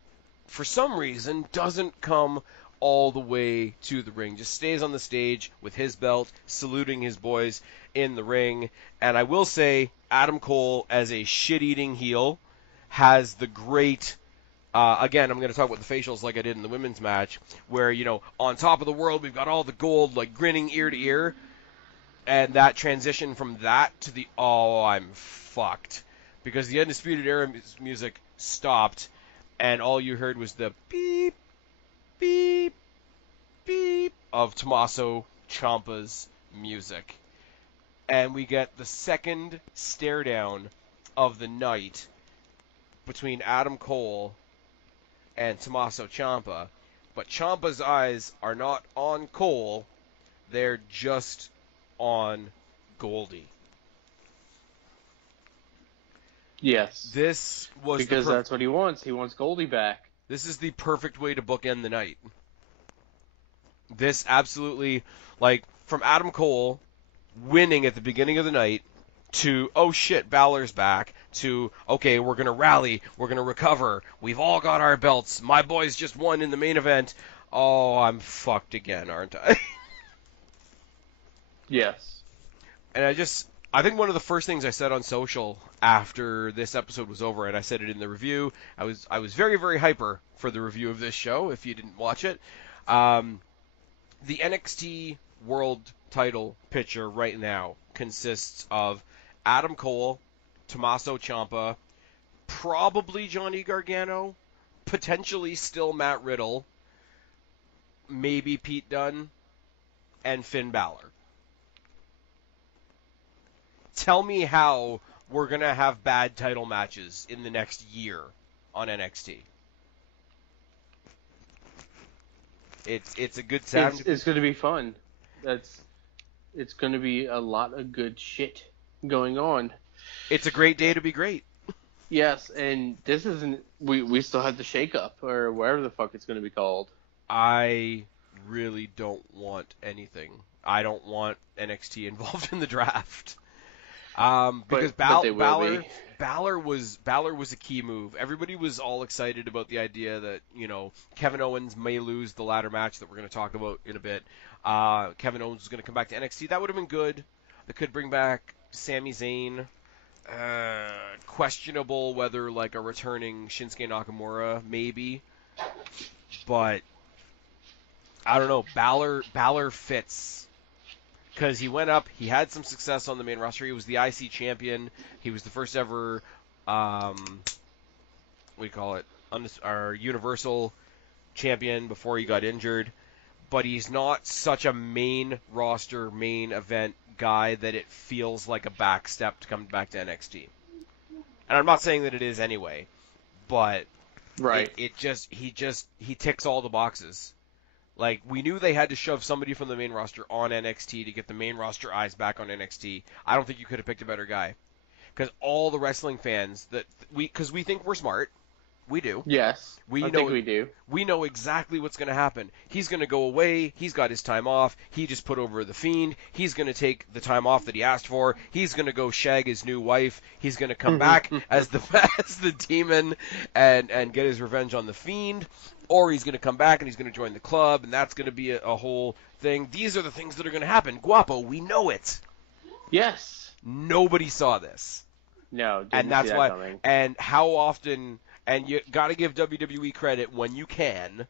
For some reason, doesn't come all the way to the ring. Just stays on the stage with his belt, saluting his boys in the ring. And I will say, Adam Cole, as a shit-eating heel, has the great... again, I'm going to talk about the facials like I did in the women's match, where, on top of the world, we've got all the gold, like, grinning ear to ear. And that transition from that to the, oh, I'm fucked. Because the Undisputed Era music stopped, and all you heard was the beep, beep, beep of Tommaso Ciampa's music. And we get the second stare down of the night between Adam Cole and Tommaso Ciampa. But Ciampa's eyes are not on Cole. They're just on Goldie. Yes. This was because that's what he wants. He wants Goldie back. This is the perfect way to bookend the night. This absolutely, like, from Adam Cole winning at the beginning of the night to, oh shit, Balor's back, to, okay, we're going to rally, we're going to recover, we've all got our belts, my boys just won in the main event, oh, I'm fucked again, aren't I? Yes. And I think one of the first things I said on social after this episode was over, and I said it in the review, I was very, very hyper for the review of this show, if you didn't watch it. The NXT World Title picture right now consists of Adam Cole, Tommaso Ciampa, probably Johnny Gargano, potentially still Matt Riddle, maybe Pete Dunne, and Finn Balor. Tell me how we're going to have bad title matches in the next year on NXT. It's a good sound. It's going to be fun. It's going to be a lot of good shit going on. It's a great day to be great. Yes, and this isn't. We still have the shake up or whatever the fuck it's going to be called. I really don't want anything. I don't want NXT involved in the draft. Because Balor was a key move. Everybody was all excited about the idea that, Kevin Owens may lose the ladder match that we're going to talk about in a bit. Kevin Owens was going to come back to NXT. That would have been good. They could bring back Sami Zayn. Questionable whether like a returning Shinsuke Nakamura, maybe. But I don't know. Balor fits. Because he went up, he had some success on the main roster. He was the IC champion. He was the first ever, Universal champion before he got injured. But he's not such a main roster, main event guy that it feels like a back step to come back to NXT. And I'm not saying that it is anyway, but right. He ticks all the boxes. Like, we knew they had to shove somebody from the main roster on NXT to get the main roster eyes back on NXT. I don't think you could have picked a better guy. Because all the wrestling fans, because we think we're smart. We do. Yes, I think we do. We know exactly what's going to happen. He's going to go away. He's got his time off. He just put over the Fiend. He's going to take the time off that he asked for. He's going to go shag his new wife. He's going to come back as the demon and get his revenge on the Fiend. Or he's going to come back and he's going to join the club, and that's going to be a whole thing. These are the things that are going to happen. Guapo, we know it. Yes. Nobody saw this. No, didn't and that's see that why. Coming. And how often? And you got to give WWE credit when you can.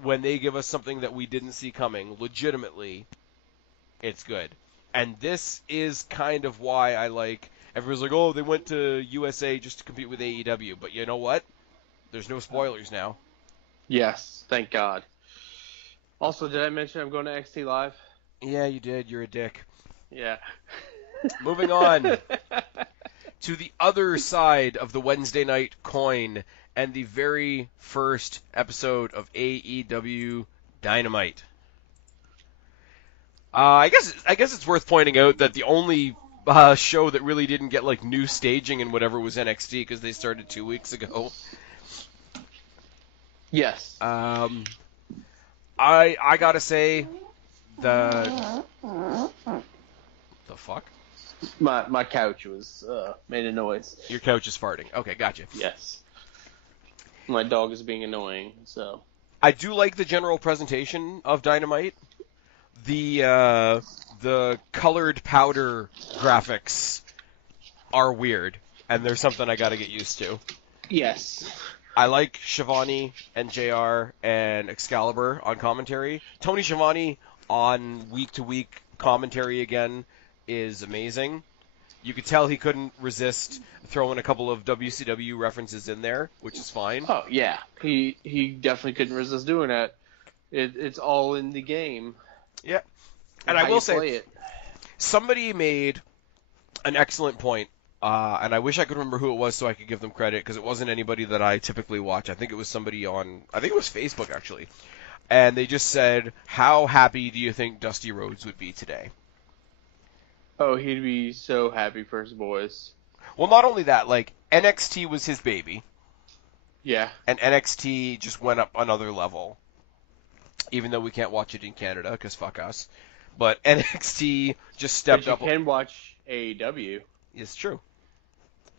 When they give us something that we didn't see coming, legitimately, it's good. And this is kind of why I like. Everyone's like, oh, they went to USA just to compete with AEW, but you know what? There's no spoilers now. Yes, thank God. Also, did I mention I'm going to NXT Live? Yeah, you did. You're a dick. Yeah. Moving on to the other side of the Wednesday night coin and the very first episode of AEW Dynamite. I guess it's worth pointing out that the only show that really didn't get like new staging and whatever was NXT because they started 2 weeks ago. Yes. I gotta say, the fuck? My couch was made a noise. Your couch is farting. Okay, gotcha. Yes. My dog is being annoying, so. I do like the general presentation of Dynamite. The colored powder graphics are weird, and there's something I gotta get used to. Yes. I like Shivani and JR and Excalibur on commentary. Tony Schiavone on week-to-week commentary again is amazing. You could tell he couldn't resist throwing a couple of WCW references in there, which is fine. Oh, yeah. He definitely couldn't resist doing that. It's all in the game. Yeah. And I will say, somebody made an excellent point And I wish I could remember who it was so I could give them credit, because it wasn't anybody that I typically watch. I think it was somebody I think it was Facebook, actually. And they just said, how happy do you think Dusty Rhodes would be today? Oh, he'd be so happy for his boys. Well, not only that, like, NXT was his baby, Yeah. and NXT just went up another level. Even though we can't watch it in Canada, because fuck us. But NXT just stepped up. But you can watch AEW. It's true.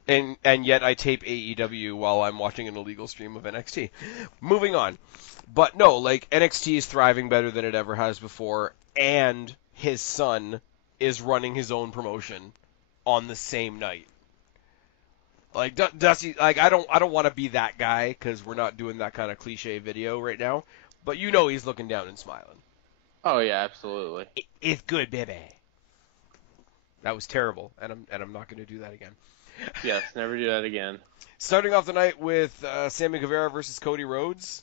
And yet I tape AEW while I'm watching an illegal stream of NXT. Moving on. But no, like, NXT is thriving better than it ever has before, and his son is running his own promotion on the same night. Like, Dusty, like, I don't want to be that guy, because we're not doing that kind of cliche video right now, but you know he's looking down and smiling. Oh yeah, absolutely. It's good, baby. That was terrible, and I'm not going to do that again. Yes, never do that again. Starting off the night with Sammy Guevara versus Cody Rhodes.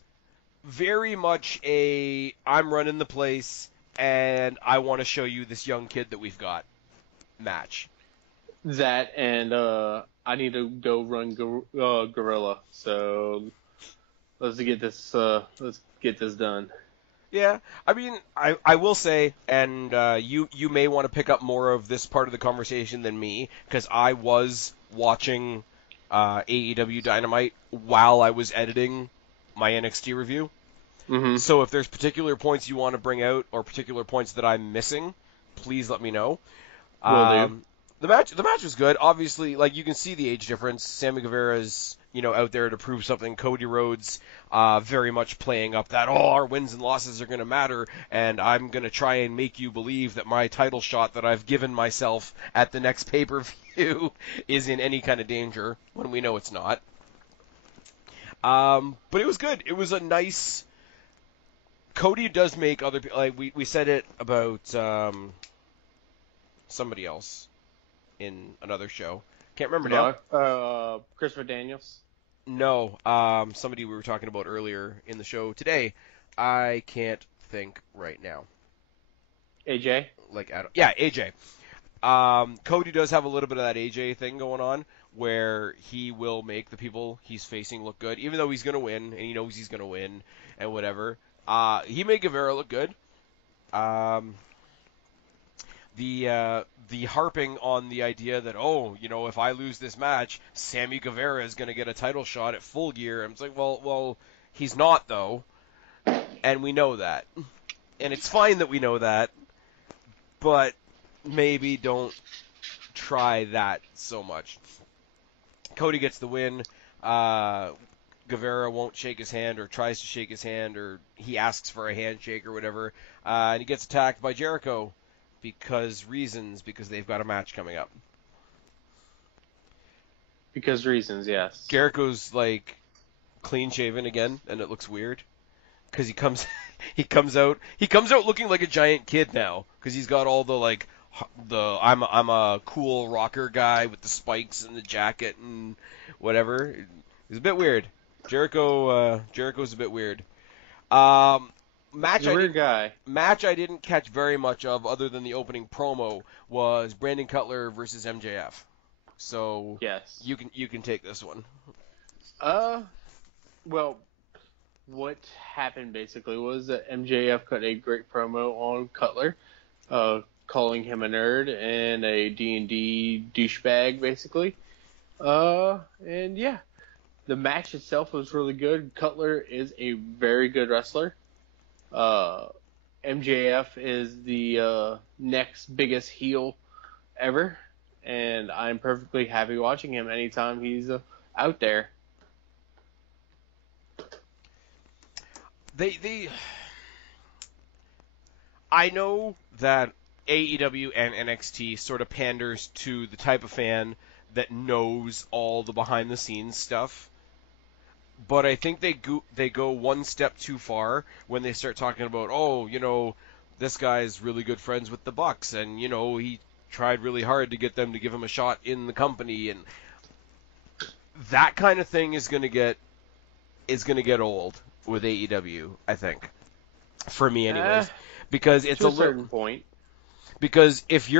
Very much I'm running the place, and I want to show you this young kid that we've got match. That and I need to go run Gorilla. So let's get this done. Yeah, I mean, I will say, and you may want to pick up more of this part of the conversation than me, because I was watching AEW Dynamite while I was editing my NXT review. Mm-hmm. So if there's particular points you want to bring out, or particular points that I'm missing, please let me know. Will do. The match was good. Obviously, like, you can see the age difference. Sammy Guevara's, out there to prove something. Cody Rhodes, very much playing up that, our wins and losses are going to matter, and I'm going to try and make you believe that my title shot that I've given myself at the next pay-per-view is in any kind of danger, when we know it's not. But it was good. It was a nice... Cody does make other people... Like, we said it about somebody else in another show. Can't remember now. Christopher Daniels. No, somebody we were talking about earlier in the show today. I can't think right now. AJ? Like, yeah, AJ. Cody does have a little bit of that AJ thing going on, where he will make the people he's facing look good, even though he's going to win, and he knows he's going to win, and whatever. He made Guevara look good. The harping on the idea that, if I lose this match, Sammy Guevara is going to get a title shot at Full Gear. I'm just like, well, he's not, though, and we know that. And it's fine that we know that, but maybe don't try that so much. Cody gets the win. Guevara won't shake his hand, or tries to shake his hand, or he asks for a handshake or whatever, and he gets attacked by Jericho. Because they've got a match coming up. Because reasons, yes. Jericho's like clean shaven again, and it looks weird. Because he comes out looking like a giant kid now. Because he's got all I'm a cool rocker guy with the spikes and the jacket and whatever. It's a bit weird. Jericho's a bit weird. Match I didn't catch very much of, other than the opening promo, was Brandon Cutler versus MJF. So yes, you can take this one. Well, what happened basically was that MJF cut a great promo on Cutler, calling him a nerd and a D&D douchebag, basically. And yeah, the match itself was really good. Cutler is a very good wrestler. MJF is the next biggest heel ever, and I'm perfectly happy watching him anytime he's out there. I know that AEW and NXT sort of panders to the type of fan that knows all the behind-the-scenes stuff. But I think they go one step too far when they start talking about, this guy's really good friends with the Bucks, and, he tried really hard to get them to give him a shot in the company, and that kind of thing is going to get old with AEW, I think. For me, anyways. Because it's to a certain point. Because if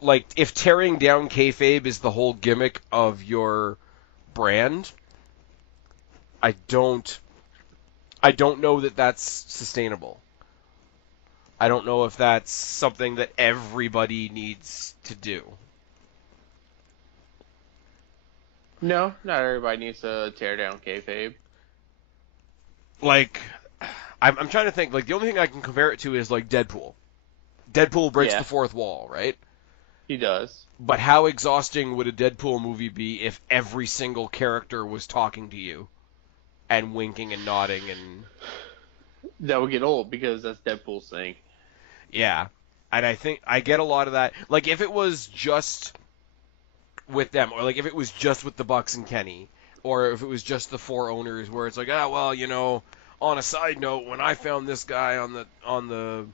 like, if tearing down kayfabe is the whole gimmick of your brand, I don't know that that's sustainable. I don't know if that's something that everybody needs to do. No, not everybody needs to tear down kayfabe. Like, I'm trying to think. Like, the only thing I can compare it to is like Deadpool. Deadpool breaks Yeah. the fourth wall, right? He does. But how exhausting would a Deadpool movie be if every single character was talking to you and winking and nodding and That would get old because that's Deadpool's thing. yeah. And I think I get a lot of that. Like, if it was just with them, or like if it was just with the Bucks and Kenny, or if it was just the four owners, where it's like, well, on a side note, when I found this guy on the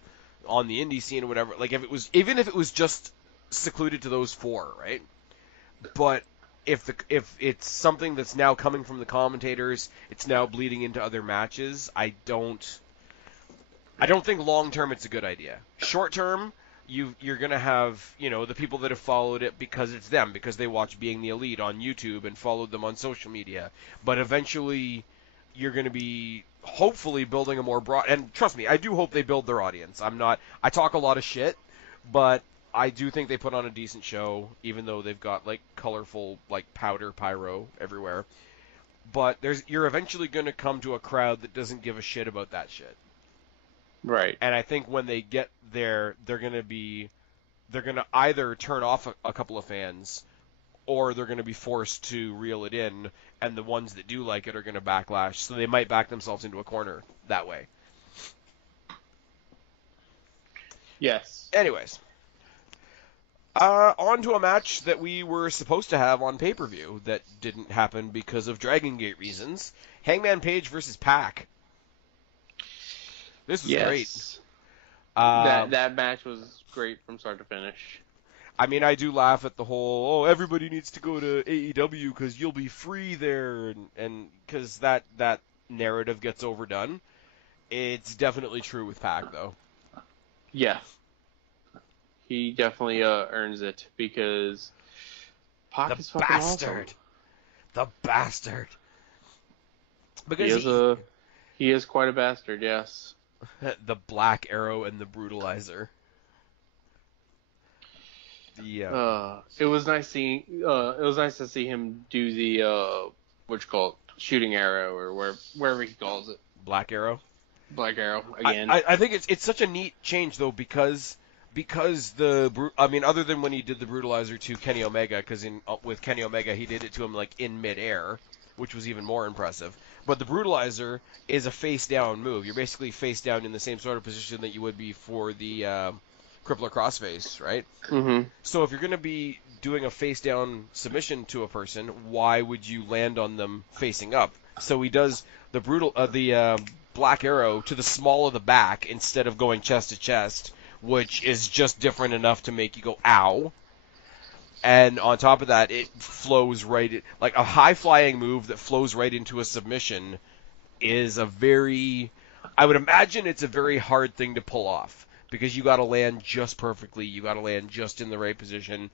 indie scene or whatever, like even if it was just secluded to those four, right? But if it's something that's now coming from the commentators, it's now bleeding into other matches. I don't think long term it's a good idea. Short term, you're gonna have the people that have followed it because it's them, because they watch Being the Elite on YouTube and followed them on social media. But eventually, you're gonna be hopefully building a more broad. And trust me, I do hope they build their audience. I talk a lot of shit, but I do think they put on a decent show, even though they've got like colorful like powder pyro everywhere. But you're eventually gonna come to a crowd that doesn't give a shit about that shit. Right. And I think when they get there, they're gonna either turn off a couple of fans, or they're gonna be forced to reel it in, and the ones that do like it are gonna backlash, so they might back themselves into a corner that way. Yes. Anyways, on to a match that we were supposed to have on pay-per-view that didn't happen because of Dragon Gate reasons. Hangman Page versus Pac. This was great. That match was great from start to finish. I mean, I do laugh at the whole, everybody needs to go to AEW because you'll be free there, and because that narrative gets overdone. It's definitely true with Pac, though. Yeah. He definitely earns it because Pac is fucking awesome. The bastard. Because he is quite a bastard, yes. The Black Arrow and the Brutalizer. It was nice to see him do the shooting arrow, or wherever he calls it. Black Arrow. Black Arrow again. I think it's such a neat change though, because other than when he did the Brutalizer to Kenny Omega, because with Kenny Omega he did it to him like in midair, which was even more impressive. But the Brutalizer is a face down move. You're basically face down in the same sort of position that you would be for the Crippler Crossface, right? Mm-hmm. So if you're going to be doing a face down submission to a person, why would you land on them facing up? So he does the Black Arrow to the small of the back instead of going chest to chest, which is just different enough to make you go, ow. And on top of that, it flows like a high-flying move that flows right into a submission is I would imagine it's a very hard thing to pull off, because you got to land just perfectly, you got to land just in the right position.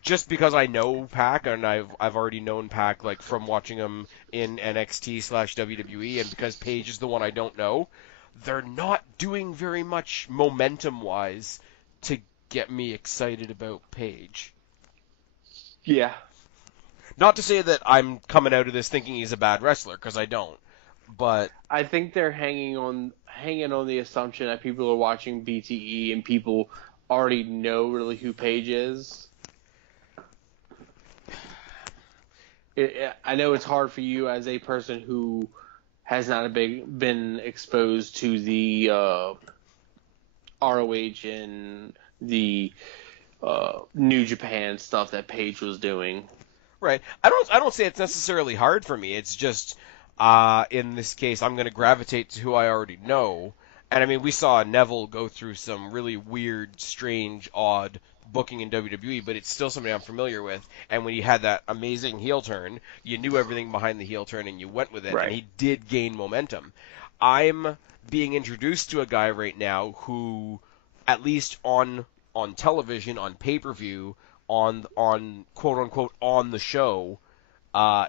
Just because I know Pac, and I've already known Pac like from watching him in NXT/WWE, and because Paige is the one I don't know, they're not doing very much momentum-wise to get me excited about Paige. Yeah. Not to say that I'm coming out of this thinking he's a bad wrestler, because I don't. But I think they're hanging on the assumption that people are watching BTE and people already know really who Paige is. I know it's hard for you as a person who has not been exposed to the ROH and the New Japan stuff that Paige was doing. Right. I don't say it's necessarily hard for me. It's just in this case I'm going to gravitate to who I already know. And I mean, we saw Neville go through some really weird, strange, odd booking in WWE, but it's still somebody I'm familiar with. And when he had that amazing heel turn, you knew everything behind the heel turn and you went with it. Right. And he did gain momentum. I'm being introduced to a guy right now who at least on television, on pay-per-view, on quote unquote on the show,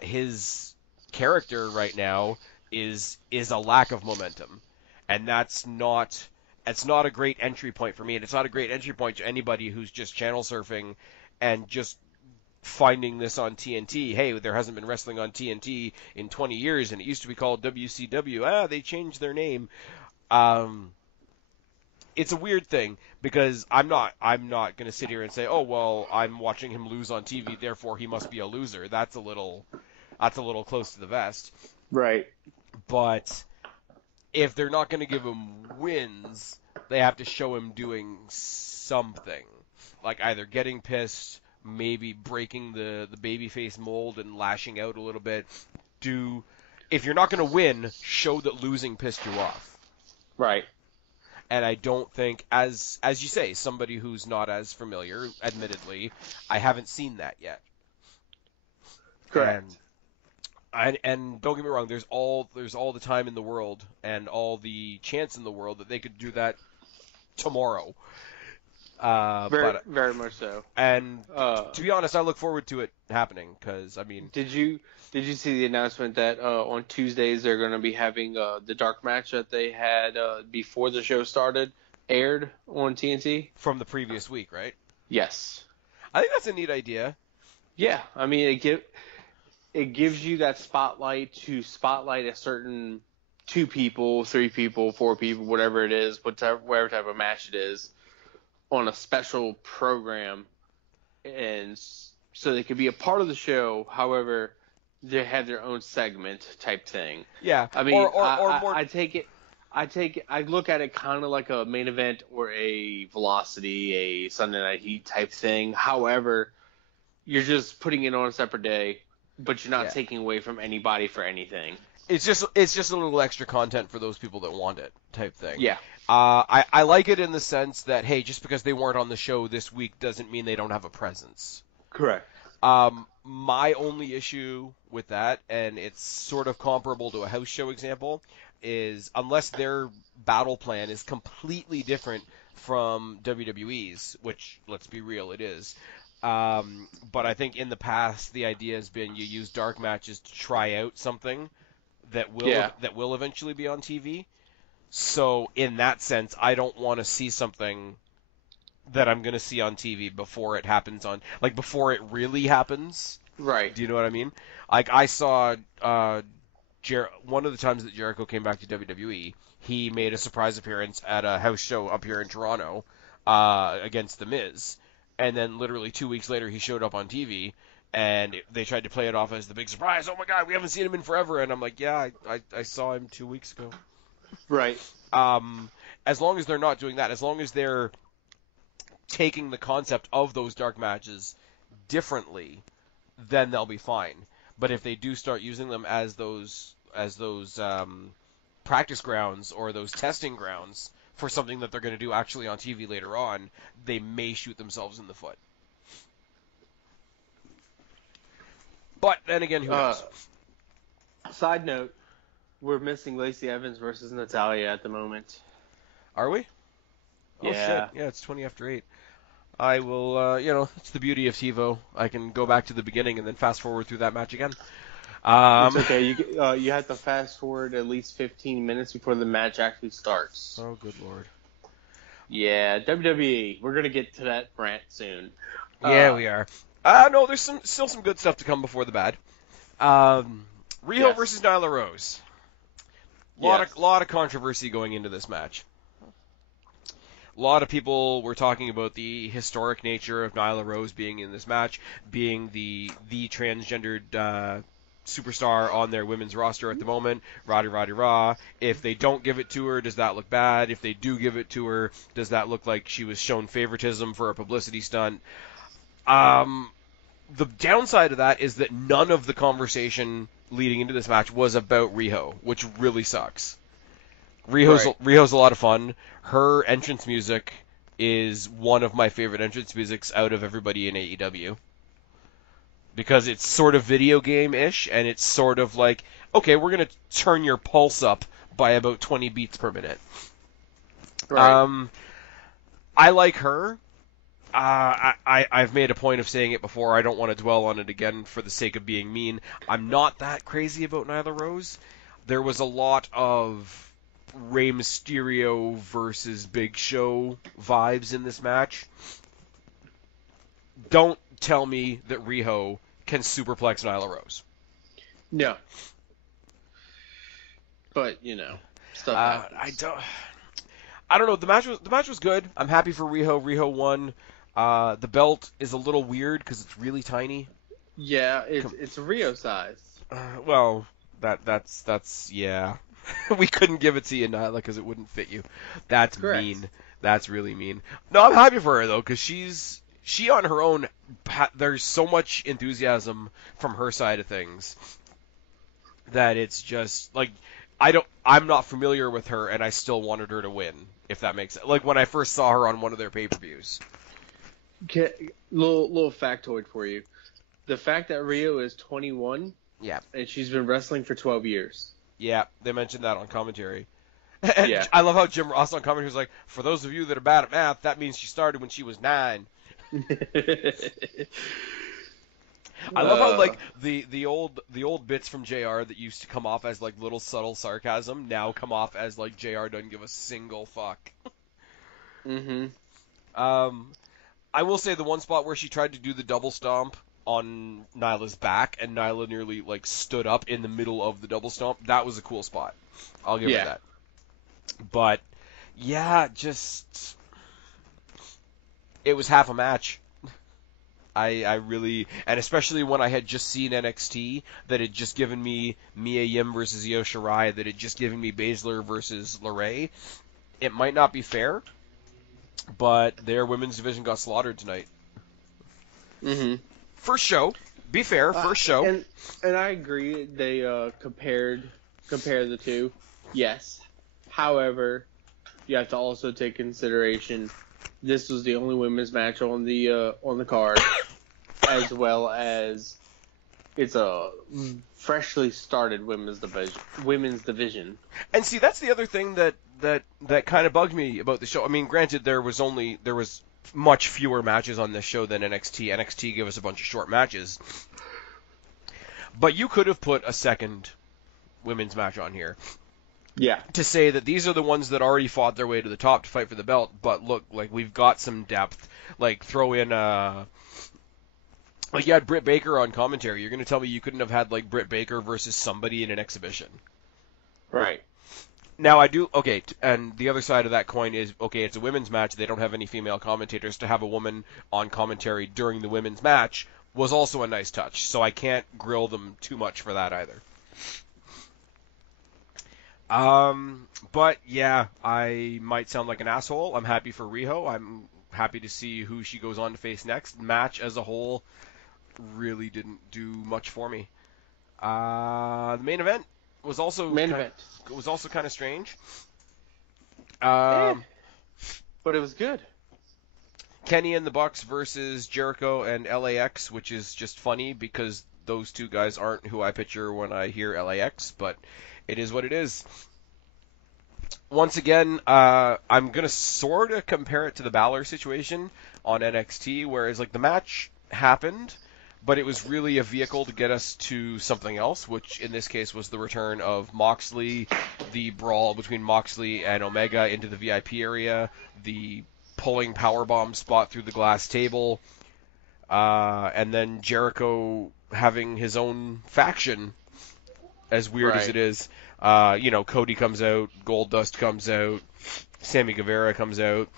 his character right now is a lack of momentum, and it's not a great entry point for me, and it's not a great entry point to anybody who's just channel surfing and just finding this on TNT. Hey, there hasn't been wrestling on TNT in 20 years, and it used to be called WCW. They changed their name. It's a weird thing because I'm not going to sit here and say, oh well, I'm watching him lose on TV, therefore he must be a loser. That's a little close to the vest. Right. But if they're not going to give him wins, they have to show him doing something, like either getting pissed, maybe breaking the babyface mold and lashing out a little bit. If you're not going to win, show that losing pissed you off. Right. And I don't think, as you say, somebody who's not as familiar, admittedly, I haven't seen that yet. Correct. And don't get me wrong, there's all the time in the world and all the chance in the world that they could do that tomorrow. Very much so. And to be honest, I look forward to it happening because, I mean... Did you see the announcement that on Tuesdays they're going to be having the dark match that they had before the show started aired on TNT? From the previous week, right? Yes. I think that's a neat idea. Yeah, I mean, it gives you that spotlight to spotlight a certain 2 people, 3 people, 4 people, whatever it is, whatever type of match it is, on a special program, and so they could be a part of the show. However, they have their own segment type thing. Yeah, I mean, or more... I look at it kind of like a main event or a Velocity, a Sunday Night Heat type thing. However, you're just putting it on a separate day, but you're not taking away from anybody for anything. It's just a little extra content for those people that want it type thing. Yeah. I like it in the sense that, hey, just because they weren't on the show this week doesn't mean they don't have a presence. Correct. My only issue with that, and it's sort of comparable to a house show example, is unless their battle plan is completely different from WWE's, which, let's be real, it is. But I think in the past the idea has been you use dark matches to try out something that will eventually be on TV. So in that sense, I don't want to see something that I'm going to see on TV before it happens before it really happens. Right. Do you know what I mean? Like, I saw one of the times that Jericho came back to WWE, he made a surprise appearance at a house show up here in Toronto against The Miz. And then literally 2 weeks later, he showed up on TV, and they tried to play it off as the big surprise. Oh my God, we haven't seen him in forever. And I'm like, yeah, I saw him 2 weeks ago. Right. As long as they're not doing that, as long as they're taking the concept of those dark matches differently, then they'll be fine. But if they do start using them as those practice grounds or those testing grounds for something that they're going to do actually on TV later on, they may shoot themselves in the foot. But then again, who knows? Side note, we're missing Lacey Evans versus Natalya at the moment. Are we? Oh, yeah. Shit. Yeah, it's 20 after 8. I will, it's the beauty of TiVo. I can go back to the beginning and then fast forward through that match again. It's okay. You have to fast forward at least 15 minutes before the match actually starts. Oh, good Lord. Yeah, WWE. We're going to get to that rant soon. Yeah, we are. No, there's still some good stuff to come before the bad. Riho versus Nyla Rose. Lot of controversy going into this match. A lot of people were talking about the historic nature of Nyla Rose being in this match, being the transgendered superstar on their women's roster at the moment. Rah. If they don't give it to her, does that look bad? If they do give it to her, does that look like she was shown favoritism for a publicity stunt? The downside of that is that none of the conversation leading into this match was about Riho, which really sucks. Riho's a lot of fun. Her entrance music is one of my favorite entrance musics out of everybody in AEW. Because it's sort of video game-ish, and it's sort of like, okay, we're going to turn your pulse up by about 20 beats per minute. Right. I like her. I've made a point of saying it before. I don't want to dwell on it again for the sake of being mean. I'm not that crazy about Nyla Rose. There was a lot of Rey Mysterio versus Big Show vibes in this match. Don't tell me that Riho can superplex Nyla Rose. No. But, stuff happens. I don't know. The match was good. I'm happy for Riho. Riho won. The belt is a little weird because it's really tiny. Yeah, it's Rio size. Well, that's yeah. We couldn't give it to you, Nyla, because it wouldn't fit you. That's Correct. mean. That's really mean. No, I'm happy for her though, because she on her own. There's so much enthusiasm from her side of things that it's just like I'm not familiar with her, and I still wanted her to win. If that makes sense. Like when I first saw her on one of their pay-per-views. Little factoid for you. The fact that Rio is 21, Yeah. and she's been wrestling for 12 years. Yeah, they mentioned that on commentary. And Yeah. I love how Jim Ross on commentary was like, for those of you that are bad at math, that means she started when she was 9. I love how like the old bits from JR that used to come off as like little subtle sarcasm now come off as like JR doesn't give a single fuck. Mm-hmm. I will say the one spot where she tried to do the double stomp on Nyla's back and Nyla nearly like stood up in the middle of the double stomp, that was a cool spot. I'll give her that. But yeah, just it was half a match. I really, and especially when I had just seen NXT, that had just given me Mia Yim versus Io Shirai, that had just given me Baszler versus LeRae. It might not be fair, but their women's division got slaughtered tonight. Mm-hmm. First show, be fair, first show. And I agree, they compare the two, yes. However, you have to also take consideration this was the only women's match on the card, as well as it's a freshly started women's division. And see, that's the other thing that kind of bugged me about the show. I mean, granted, there was much fewer matches on this show than NXT. NXT gave us a bunch of short matches, but you could have put a second women's match on here. Yeah. To say that these are the ones that already fought their way to the top to fight for the belt, but look, like, we've got some depth. Like, throw in, like, you had Britt Baker on commentary. You're going to tell me you couldn't have had, like, Britt Baker versus somebody in an exhibition. Right. Now, okay, and the other side of that coin is, okay, it's a women's match. They don't have any female commentators. To have a woman on commentary during the women's match was also a nice touch, so I can't grill them too much for that either. But yeah, I might sound like an asshole. I'm happy for Riho. I'm happy to see who she goes on to face next. Match as a whole really didn't do much for me. The main event was also kind of strange. But it was good. Kenny and the Bucks versus Jericho and LAX, which is just funny because those two guys aren't who I picture when I hear LAX, but it is what it is. Once again, I'm going to sort of compare it to the Balor situation on NXT, whereas like the match happened, but it was really a vehicle to get us to something else, which in this case was the return of Moxley, the brawl between Moxley and Omega into the VIP area, the pulling powerbomb spot through the glass table, and then Jericho having his own faction, as weird as it is. Cody comes out, Goldust comes out, Sammy Guevara comes out,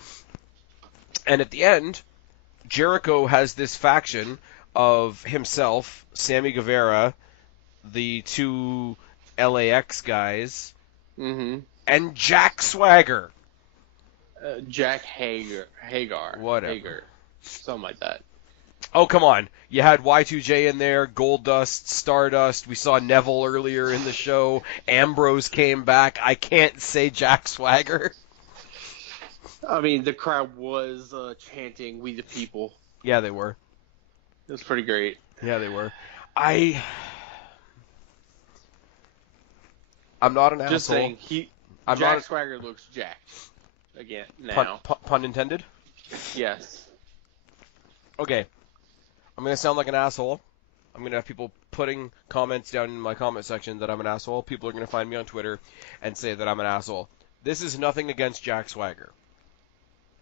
and at the end, Jericho has this faction of himself, Sammy Guevara, the two LAX guys, and Jack Swagger. Jack Hagar. Whatever. Hager. Something like that. Oh, come on. You had Y2J in there, Goldust, Stardust. We saw Neville earlier in the show. Ambrose came back. I can't say Jack Swagger. I mean, the crowd was chanting, "We the people." Yeah, they were. It was pretty great. Yeah, they were. I'm not an asshole. Just saying, Jack Swagger looks jacked. Again, now. Pun intended? Yes. Okay, I'm gonna sound like an asshole. I'm gonna have people putting comments down in my comment section that I'm an asshole. People are gonna find me on Twitter and say that I'm an asshole. This is nothing against Jack Swagger,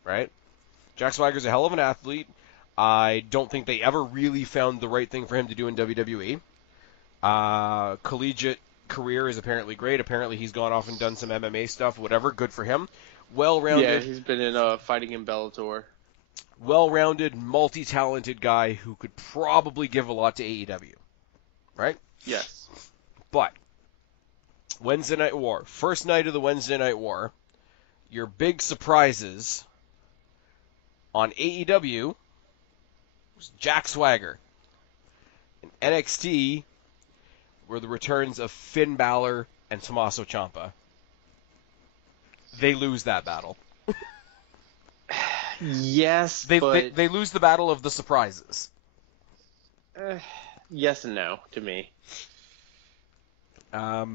right? Jack Swagger's a hell of an athlete. I don't think they ever really found the right thing for him to do in WWE. Collegiate career is apparently great. Apparently he's gone off and done some MMA stuff. Whatever, good for him. Yeah, Well-rounded, he's been in fighting in Bellator. well-rounded, multi-talented guy who could probably give a lot to AEW, right? Yes. But Wednesday Night War, first night of the Wednesday Night War, your big surprises on AEW was Jack Swagger. In NXT were the returns of Finn Balor and Tommaso Ciampa. They lose that battle. Yes, They but lose the battle of the surprises. yes and no to me. I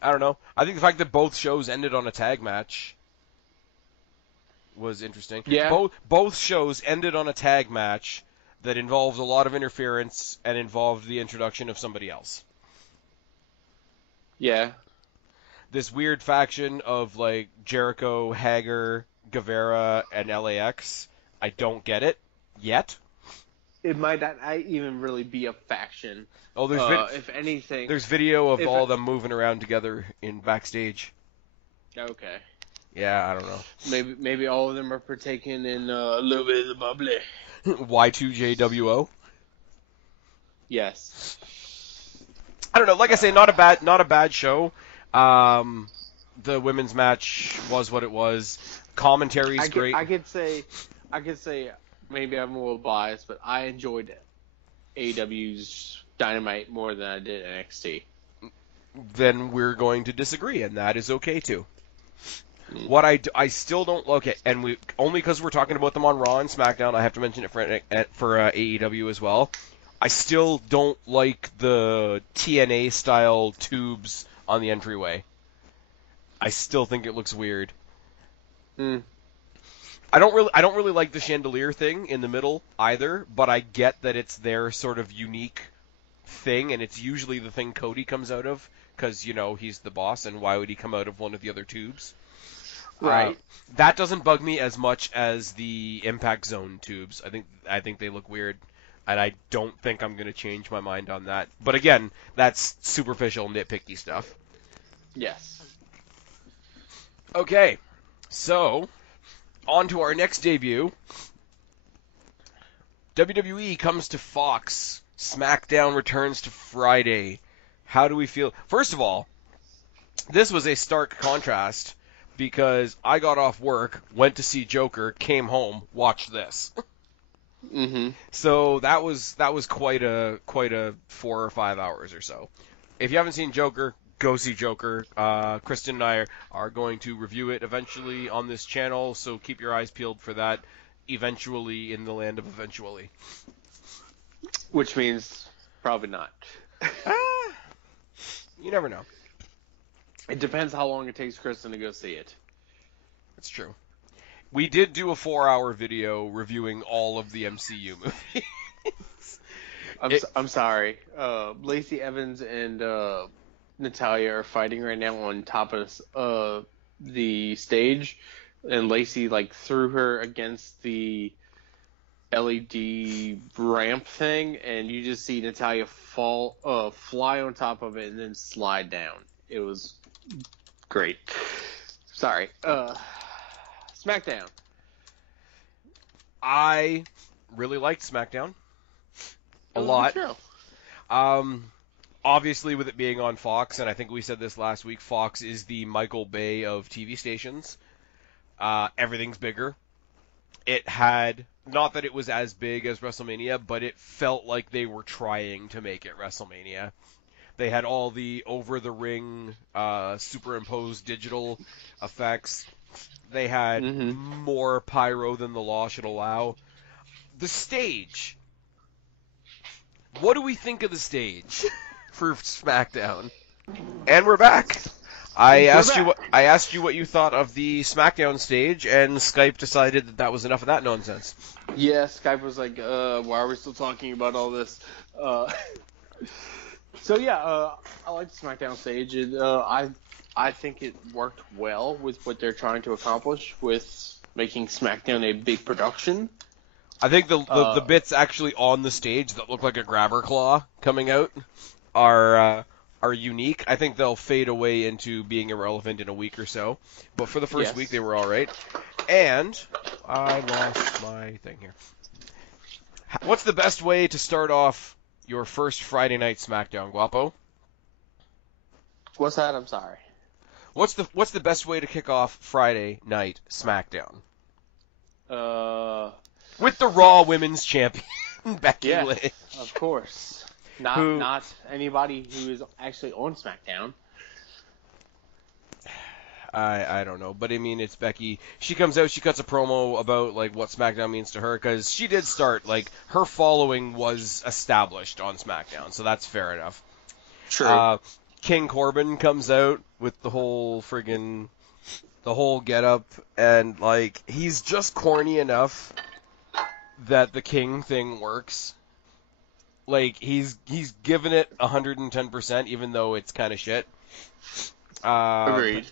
don't know. I think the fact that both shows ended on a tag match was interesting. Yeah. Both shows ended on a tag match that involved a lot of interference and involved the introduction of somebody else. Yeah. This weird faction of like Jericho, Hager, Guevara, and LAX. I don't get it yet. It might not even really be a faction. Oh, If anything. there's video of all of them moving around together in backstage. Okay. Yeah, I don't know. Maybe all of them are partaking in a little bit of the bubbly. Y2JWO. Yes. I don't know. Like I say, not a bad show. The women's match was what it was. Commentary's great. I could say maybe I'm a little biased, but I enjoyed AEW's Dynamite more than I did NXT. Then we're going to disagree, and that is okay too. What I still don't okay, and we only because we're talking about them on Raw and SmackDown, I have to mention it for AEW as well. I still don't like the TNA style tubes on the entryway. I still think it looks weird. I don't really like the chandelier thing in the middle either, but I get that it's their sort of unique thing, and it's usually the thing Cody comes out of because he's the boss, and why would he come out of one of the other tubes? Right. That doesn't bug me as much as the Impact Zone tubes. I think they look weird, and I don't think I'm going to change my mind on that. But again, that's superficial, nitpicky stuff. Yes. Okay, so on to our next debut. WWE comes to Fox. SmackDown returns to Friday. How do we feel? First of all, this was a stark contrast because I got off work, went to see Joker, came home, watched this. Mm-hmm. So that was quite a 4 or 5 hours or so. If you haven't seen Joker, go see Joker. Kristen and I are going to review it eventually on this channel, so keep your eyes peeled for that. Eventually in the land of eventually. Which means probably not. You never know. It depends how long it takes Kristen to go see it. That's true. We did do a 4-hour video reviewing all of the MCU movies. I'm sorry. Lacey Evans and Natalia are fighting right now on top of the stage, and Lacey threw her against the LED ramp thing, and you just see Natalia fly on top of it and then slide down. It was great. Sorry. SmackDown. I really liked SmackDown a lot. Obviously, with it being on Fox, and I think we said this last week, Fox is the Michael Bay of TV stations. Everything's bigger. It had, not that it was as big as WrestleMania, but it felt like they were trying to make it WrestleMania. They had all the over-the-ring superimposed digital effects. They had more pyro than the law should allow. The stage. What do we think of the stage for SmackDown? And we're back. I We're asked you what you thought of the SmackDown stage, and Skype decided that that was enough of that nonsense. Yeah, Skype was like, why are we still talking about all this? So yeah, I like the SmackDown stage. I think it worked well with what they're trying to accomplish with making SmackDown a big production. I think the bits actually on the stage that look like a grabber claw coming out are unique. I think they'll fade away into being irrelevant in a week or so. But for the first week, they were all right. And I lost my thing here. What's the best way to start off your first Friday night SmackDown, Guapo? What's that? I'm sorry. What's the best way to kick off Friday night SmackDown? With the Raw Women's Champion, Becky Lynch. Of course. Not anybody who is actually on SmackDown. I don't know, but I mean, it's Becky. She comes out, she cuts a promo about like what SmackDown means to her, because she did start, like, her following was established on SmackDown, so that's fair enough. True. King Corbin comes out with the whole getup, and like he's just corny enough that the King thing works. Like he's given it 110%, even though it's kind of shit. Agreed.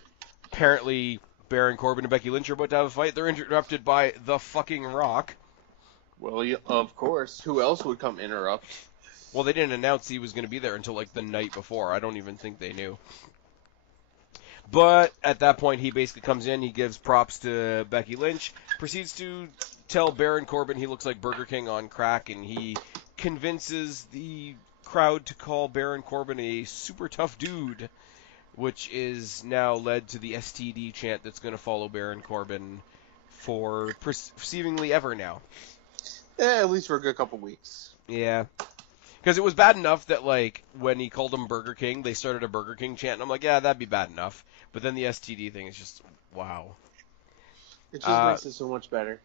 Apparently, Baron Corbin and Becky Lynch are about to have a fight. They're interrupted by the fucking Rock. Well, of course. Who else would come interrupt? Well, they didn't announce he was going to be there until like the night before. I don't even think they knew. But at that point, he basically comes in, he gives props to Becky Lynch, proceeds to tell Baron Corbin he looks like Burger King on crack, and he convinces the crowd to call Baron Corbin a super tough dude, which is now led to the STD chant that's going to follow Baron Corbin for seemingly ever now. At least for a good couple weeks. Yeah. Because it was bad enough that, like, when he called him Burger King, they started a Burger King chant, and I'm like, yeah, that'd be bad enough. But then the STD thing is just, wow. It just makes it so much better.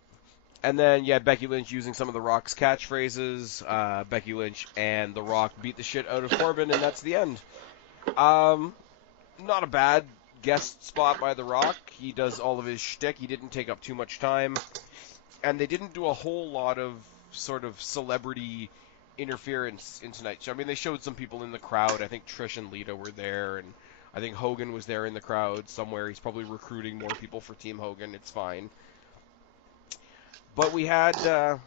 And then, yeah, Becky Lynch using some of The Rock's catchphrases. Becky Lynch and The Rock beat the shit out of Corbin, and that's the end. Not a bad guest spot by The Rock. He does all of his shtick. He didn't take up too much time. And they didn't do a whole lot of sort of celebrity interference in tonight's show. I mean, they showed some people in the crowd. I think Trish and Lita were there, and I think Hogan was there in the crowd somewhere. He's probably recruiting more people for Team Hogan. It's fine. But we had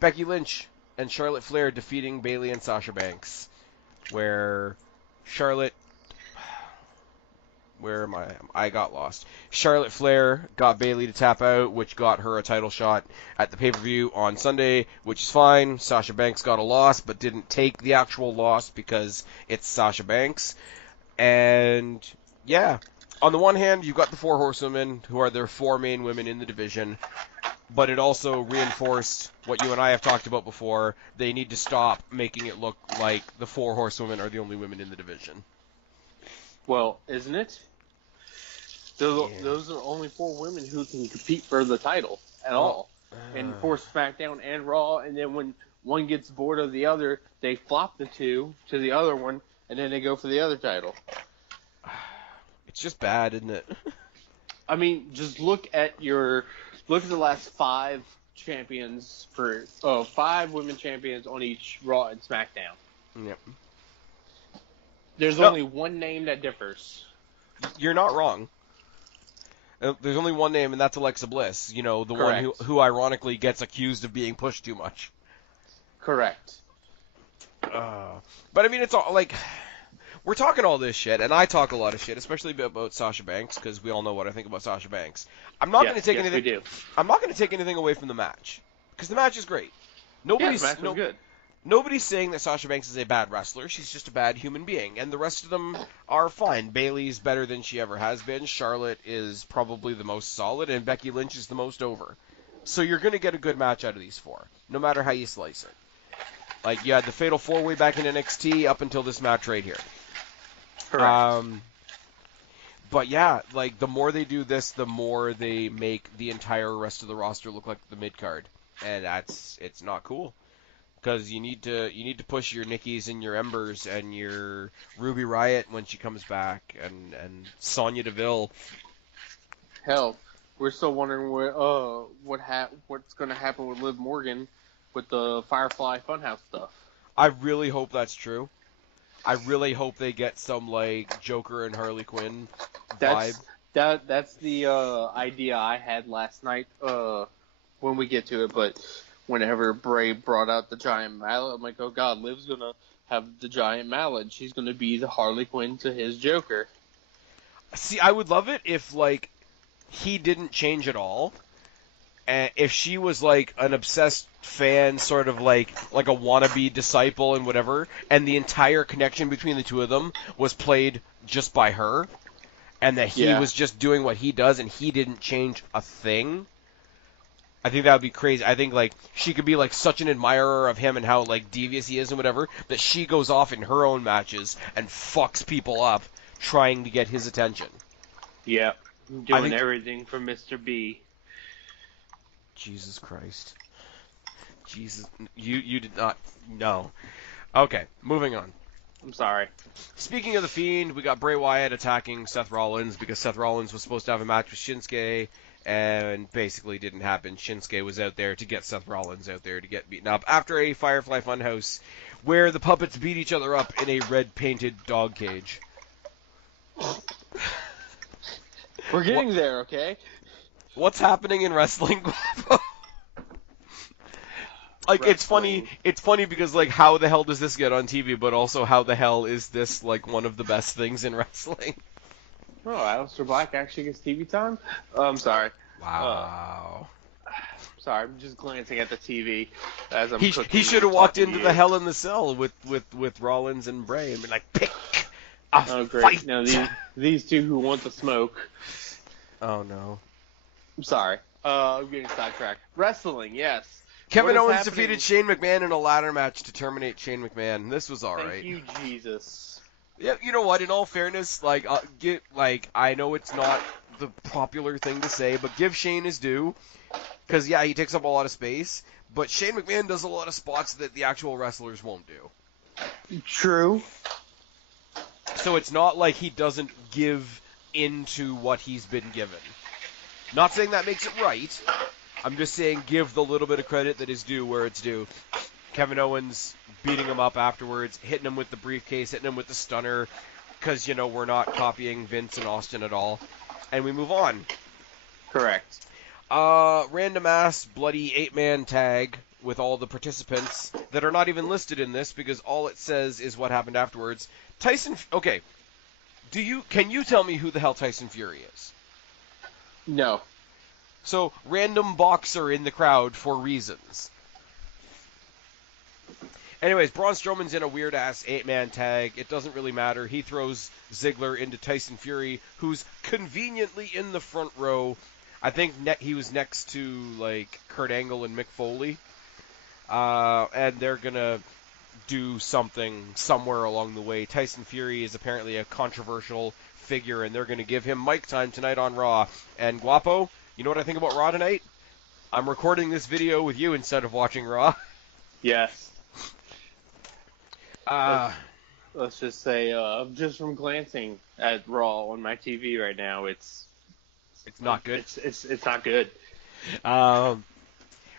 Becky Lynch and Charlotte Flair defeating Bayley and Sasha Banks, where Charlotte... Where am I? I got lost. Charlotte Flair got Bayley to tap out, which got her a title shot at the pay-per-view on Sunday, which is fine. Sasha Banks got a loss, but didn't take the actual loss because it's Sasha Banks. And, yeah, on the one hand, you've got the Four Horsewomen, who are their four main women in the division, but it also reinforced what you and I have talked about before. They need to stop making it look like the Four Horsewomen are the only women in the division. Well, isn't it? Those are only four women who can compete for the title at all. And for SmackDown and Raw, and then when one gets bored of the other, they flop the two to the other one, and then they go for the other title. It's just bad, isn't it? I mean, just look at the last five champions for 5 women champions on each Raw and SmackDown. Yep. There's only one name that differs. You're not wrong. There's only one name, and that's Alexa Bliss. You know, the Correct. one who ironically gets accused of being pushed too much. Correct. But I mean, it's all like we're talking all this shit, and I talk a lot of shit, especially about Sasha Banks, because we all know what I think about Sasha Banks. I'm not going to take anything. We do. I'm not going to take anything away from the match because the match is great. The match was good. Nobody's saying that Sasha Banks is a bad wrestler. She's just a bad human being. And the rest of them are fine. Bayley's better than she ever has been. Charlotte is probably the most solid. And Becky Lynch is the most over. So you're going to get a good match out of these four, no matter how you slice it. Like, you had the Fatal 4-Way back in NXT up until this match right here. Correct. But yeah, like, the more they do this, the more they make the entire rest of the roster look like the mid-card. And it's not cool. because you need to push your Nikki's and your Embers and your Ruby Riott when she comes back, and Sonya Deville. Hell, we're still wondering what's going to happen with Liv Morgan with the Firefly Funhouse stuff. I really hope that's true. I really hope they get some like Joker and Harley Quinn vibe. That's the idea I had last night. When we get to it, but whenever Bray brought out the giant mallet, I'm like, oh god, Liv's gonna have the giant mallet. She's gonna be the Harley Quinn to his Joker. See, I would love it if like he didn't change at all. And if she was like an obsessed fan, sort of like a wannabe disciple and whatever, and the entire connection between the two of them was played just by her, and that he was just doing what he does and he didn't change a thing. I think that would be crazy. I think like she could be like such an admirer of him and how like devious he is and whatever, that she goes off in her own matches and fucks people up trying to get his attention. Yeah, doing everything for Mr. B. Jesus Christ. Jesus, you did not. No. Okay, moving on. I'm sorry. Speaking of The Fiend, we got Bray Wyatt attacking Seth Rollins because Seth Rollins was supposed to have a match with Shinsuke and basically didn't happen. Shinsuke was out there to get Seth Rollins out there to get beaten up after a Firefly Funhouse where the puppets beat each other up in a red-painted dog cage. We're getting there, okay? What's happening in wrestling? Like, Wrestling. it's funny because, like, how the hell does this get on TV, but also how the hell is this, like, one of the best things in wrestling? Oh, Aleister Black actually gets TV time? I'm sorry. Wow. Sorry, I'm just glancing at the TV as I'm He cooking. should have walked into the Hell in the Cell with Rollins and Bray and been like, pick a Oh, great. fight. No, these two who want the smoke. Oh, no. I'm sorry. I'm getting sidetracked. Wrestling, yes. Kevin What is Owens happening? defeated Shane McMahon in a ladder match to terminate Shane McMahon. This was all Thank right. you, Jesus. Yeah, you know what? In all fairness, like, I know it's not the popular thing to say, but give Shane his due, because yeah, he takes up a lot of space. But Shane McMahon does a lot of spots that the actual wrestlers won't do. True. So it's not like he doesn't give into what he's been given. Not saying that makes it right. I'm just saying give the little bit of credit that is due where it's due. Kevin Owens beating him up afterwards, hitting him with the briefcase, hitting him with the stunner, because, you know, we're not copying Vince and Austin at all. And we move on. Correct. Random ass bloody 8-man tag with all the participants that are not even listed in this because all it says is what happened afterwards. Okay. Can you tell me who the hell Tyson Fury is? No. So, random boxer in the crowd for reasons. Anyways, Braun Strowman's in a weird-ass 8-man tag. It doesn't really matter. He throws Ziggler into Tyson Fury, who's conveniently in the front row. I think he was next to, like, Kurt Angle and Mick Foley. And they're going to do something somewhere along the way. Tyson Fury is apparently a controversial figure, and they're going to give him mic time tonight on Raw. And Guapo, you know what I think about Raw tonight? I'm recording this video with you instead of watching Raw. Yes. Let's just say, just from glancing at Raw on my TV right now, it's not good. It's not good.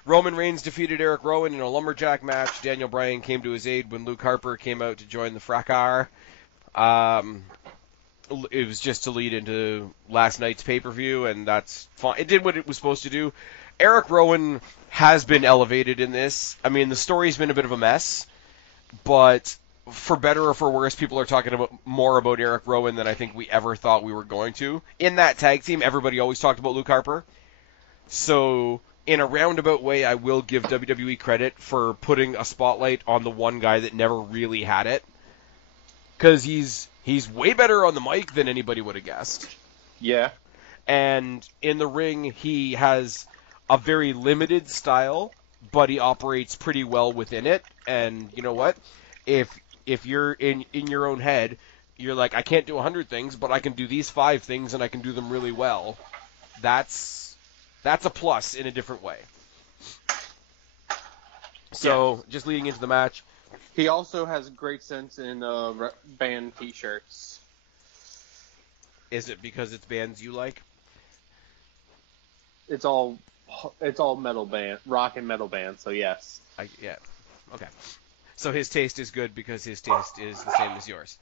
Roman Reigns defeated Eric Rowan in a lumberjack match. Daniel Bryan came to his aid when Luke Harper came out to join the fracas. It was just to lead into last night's pay-per-view, and that's fine. It did what it was supposed to do. Eric Rowan has been elevated in this. I mean, the story's been a bit of a mess, but for better or for worse, people are talking more about Eric Rowan than I think we ever thought we were going to. In that tag team, everybody always talked about Luke Harper. So, in a roundabout way, I will give WWE credit for putting a spotlight on the one guy that never really had it. Because he's way better on the mic than anybody would have guessed. Yeah. And in the ring, he has a very limited style, but he operates pretty well within it. And you know what? If you're in your own head, you're like, I can't do 100 things, but I can do these 5 things, and I can do them really well. That's a plus in a different way. So, just leading into the match. He also has great sense in band T-shirts. Is it because it's bands you like? It's all metal band, rock and metal band. So yes. Yeah. Okay. So his taste is good because his taste is the same as yours.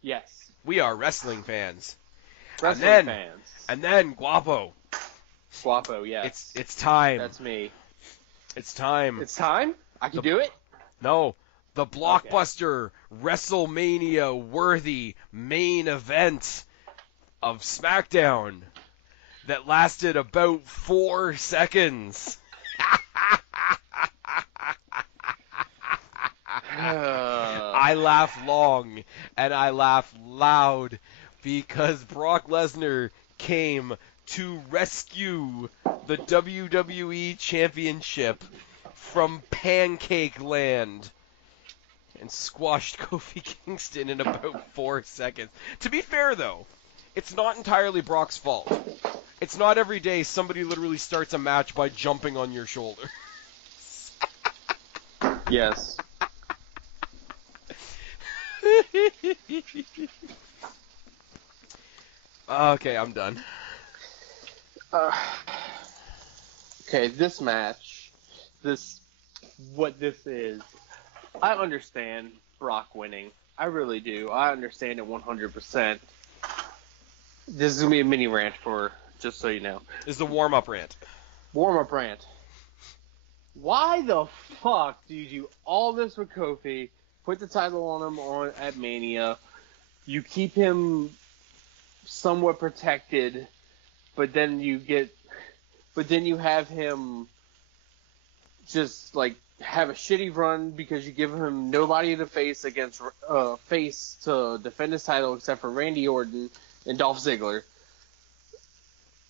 Yes. We are wrestling fans. Wrestling fans. And then Guapo. Guapo, yes. It's time. That's me. It's time. It's time? I can do it? No. The blockbuster WrestleMania worthy main event of SmackDown that lasted about 4 seconds. I laugh long and I laugh loud because Brock Lesnar came to rescue the WWE Championship from Pancake Land and squashed Kofi Kingston in about 4 seconds. To be fair, though, it's not entirely Brock's fault. It's not every day somebody literally starts a match by jumping on your shoulder. Yes. Okay, I'm done. Okay, this match, what this is, I understand Brock winning. I really do. I understand it 100%. This is going to be a mini rant just so you know. This is the warm-up rant. Warm-up rant. Why the fuck do you do all this with Kofi, put the title on him at Mania, you keep him somewhat protected, but then you have him just like have a shitty run because you give him nobody to face to defend his title except for Randy Orton and Dolph Ziggler.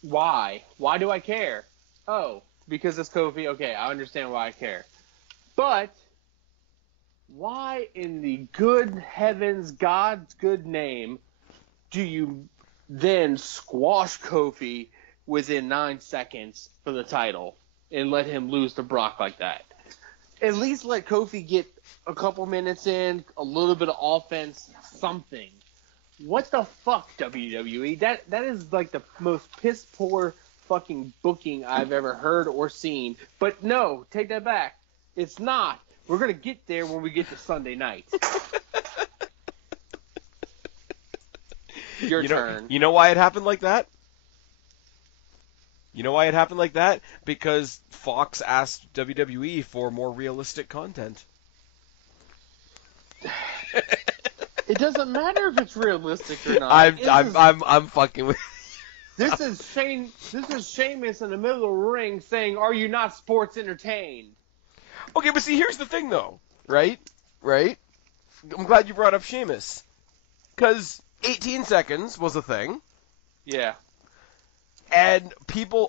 Why? Why do I care? Oh, because it's Kofi. Okay, I understand why I care. But why in the good heavens, God's good name, do you then squash Kofi within 9 seconds for the title and let him lose to Brock like that? At least let Kofi get a couple minutes in, a little bit of offense, something. What the fuck, WWE? That is like the most piss poor fucking booking I've ever heard or seen. But no, take that back. It's not. We're going to get there when we get to Sunday night. Your turn. You know why it happened like that? You know why it happened like that? Because Fox asked WWE for more realistic content. It doesn't matter if it's realistic or not. I'm fucking with. This is Sheamus in the middle of the ring saying, "Are you not sports entertained?" Okay, but see, here's the thing, though, right? I'm glad you brought up Sheamus, because 18 seconds was a thing. Yeah. And people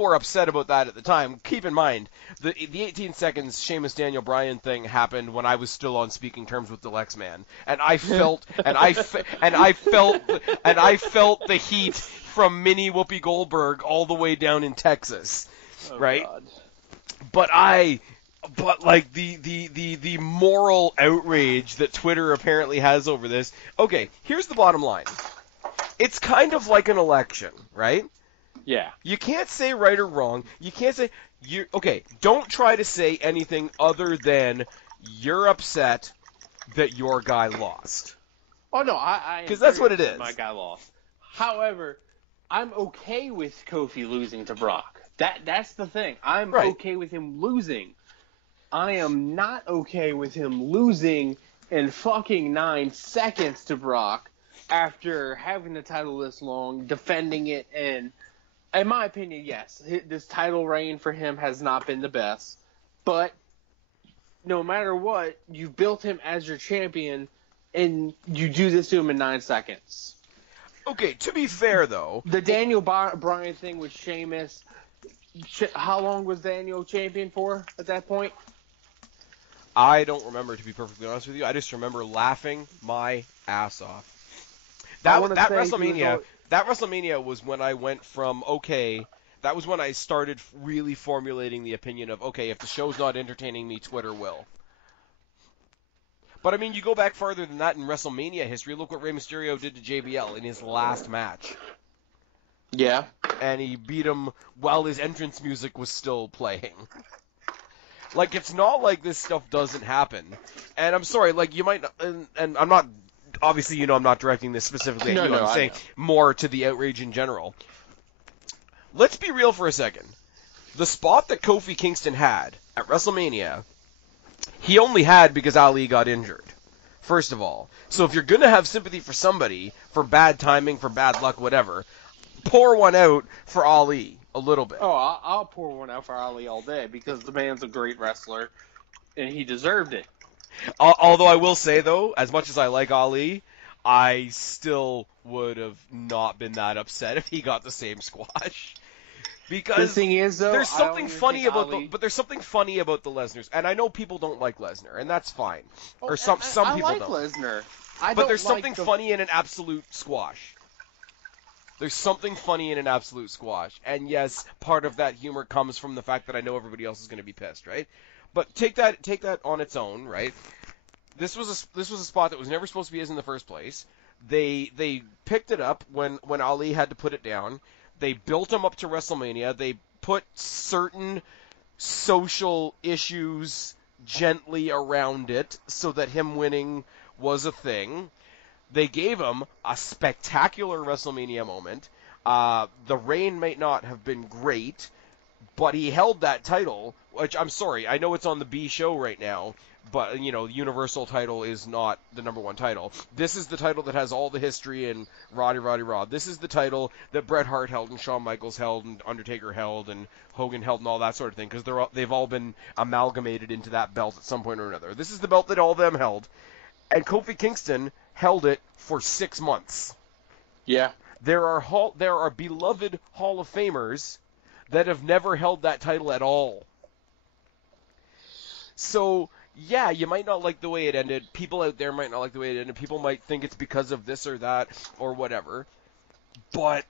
were upset about that at the time. Keep in mind, the 18 seconds Sheamus Daniel Bryan thing happened when I was still on speaking terms with Deluxe Man, and I felt the heat from mini Whoopi Goldberg all the way down in Texas, right? God. But like the moral outrage that Twitter apparently has over this. Okay, here's the bottom line. It's kind of like an election, right? Yeah. You can't say right or wrong. You can't say don't try to say anything other than you're upset that your guy lost. Oh no, I because that's what it is. My guy lost. However, I'm okay with Kofi losing to Brock. That's the thing. I'm okay with him losing. I am not okay with him losing in fucking 9 seconds to Brock after having the title this long, defending it, and in my opinion, yes, this title reign for him has not been the best. But no matter what, you've built him as your champion, and you do this to him in 9 seconds. Okay, to be fair, though, the Daniel Bryan thing with Sheamus, how long was Daniel champion for at that point? I don't remember, to be perfectly honest with you. I just remember laughing my ass off. That WrestleMania was when I went from, okay, That was when I started really formulating the opinion of, okay, if the show's not entertaining me, Twitter will. But I mean, you go back farther than that in WrestleMania history. Look what Rey Mysterio did to JBL in his last match. Yeah. And he beat him while his entrance music was still playing. Like, it's not like this stuff doesn't happen. And I'm sorry, like, you might, and I'm not, obviously, you know, I'm not directing this specifically at you. I'm saying more to the outrage in general. Let's be real for a second. The spot that Kofi Kingston had at WrestleMania, he only had because Ali got injured, first of all. So if you're going to have sympathy for somebody, for bad timing, for bad luck, whatever, pour one out for Ali a little bit. Oh, I'll pour one out for Ali all day because the man's a great wrestler, and he deserved it. Although I will say, though, as much as I like Ali, I still would have not been that upset if he got the same squash. Because the thing is, though, there's something funny about Ali... but there's something funny about the Lesnars, and I know people don't like Lesnar, and that's fine. Or some I people like don't. Lesnar. But there's something funny in an absolute squash. There's something funny in an absolute squash, and yes, part of that humor comes from the fact that I know everybody else is going to be pissed, right? But take that on its own, right? This was a spot that was never supposed to be his in the first place. They picked it up when Ali had to put it down. They built him up to WrestleMania. They put certain social issues gently around it so that him winning was a thing. They gave him a spectacular WrestleMania moment. The reign might not have been great, but he held that title, which I'm sorry, I know it's on the B show right now, but, you know, the Universal title is not the number one title. This is the title that has all the history in Roddy Rod. This is the title that Bret Hart held and Shawn Michaels held and Undertaker held and Hogan held and all that sort of thing, because they've all been amalgamated into that belt at some point or another. This is the belt that all of them held, and Kofi Kingston held it for 6 months. Yeah. There are beloved Hall of Famers that have never held that title at all. So, yeah, you might not like the way it ended. People out there might not like the way it ended. People might think it's because of this or that or whatever. But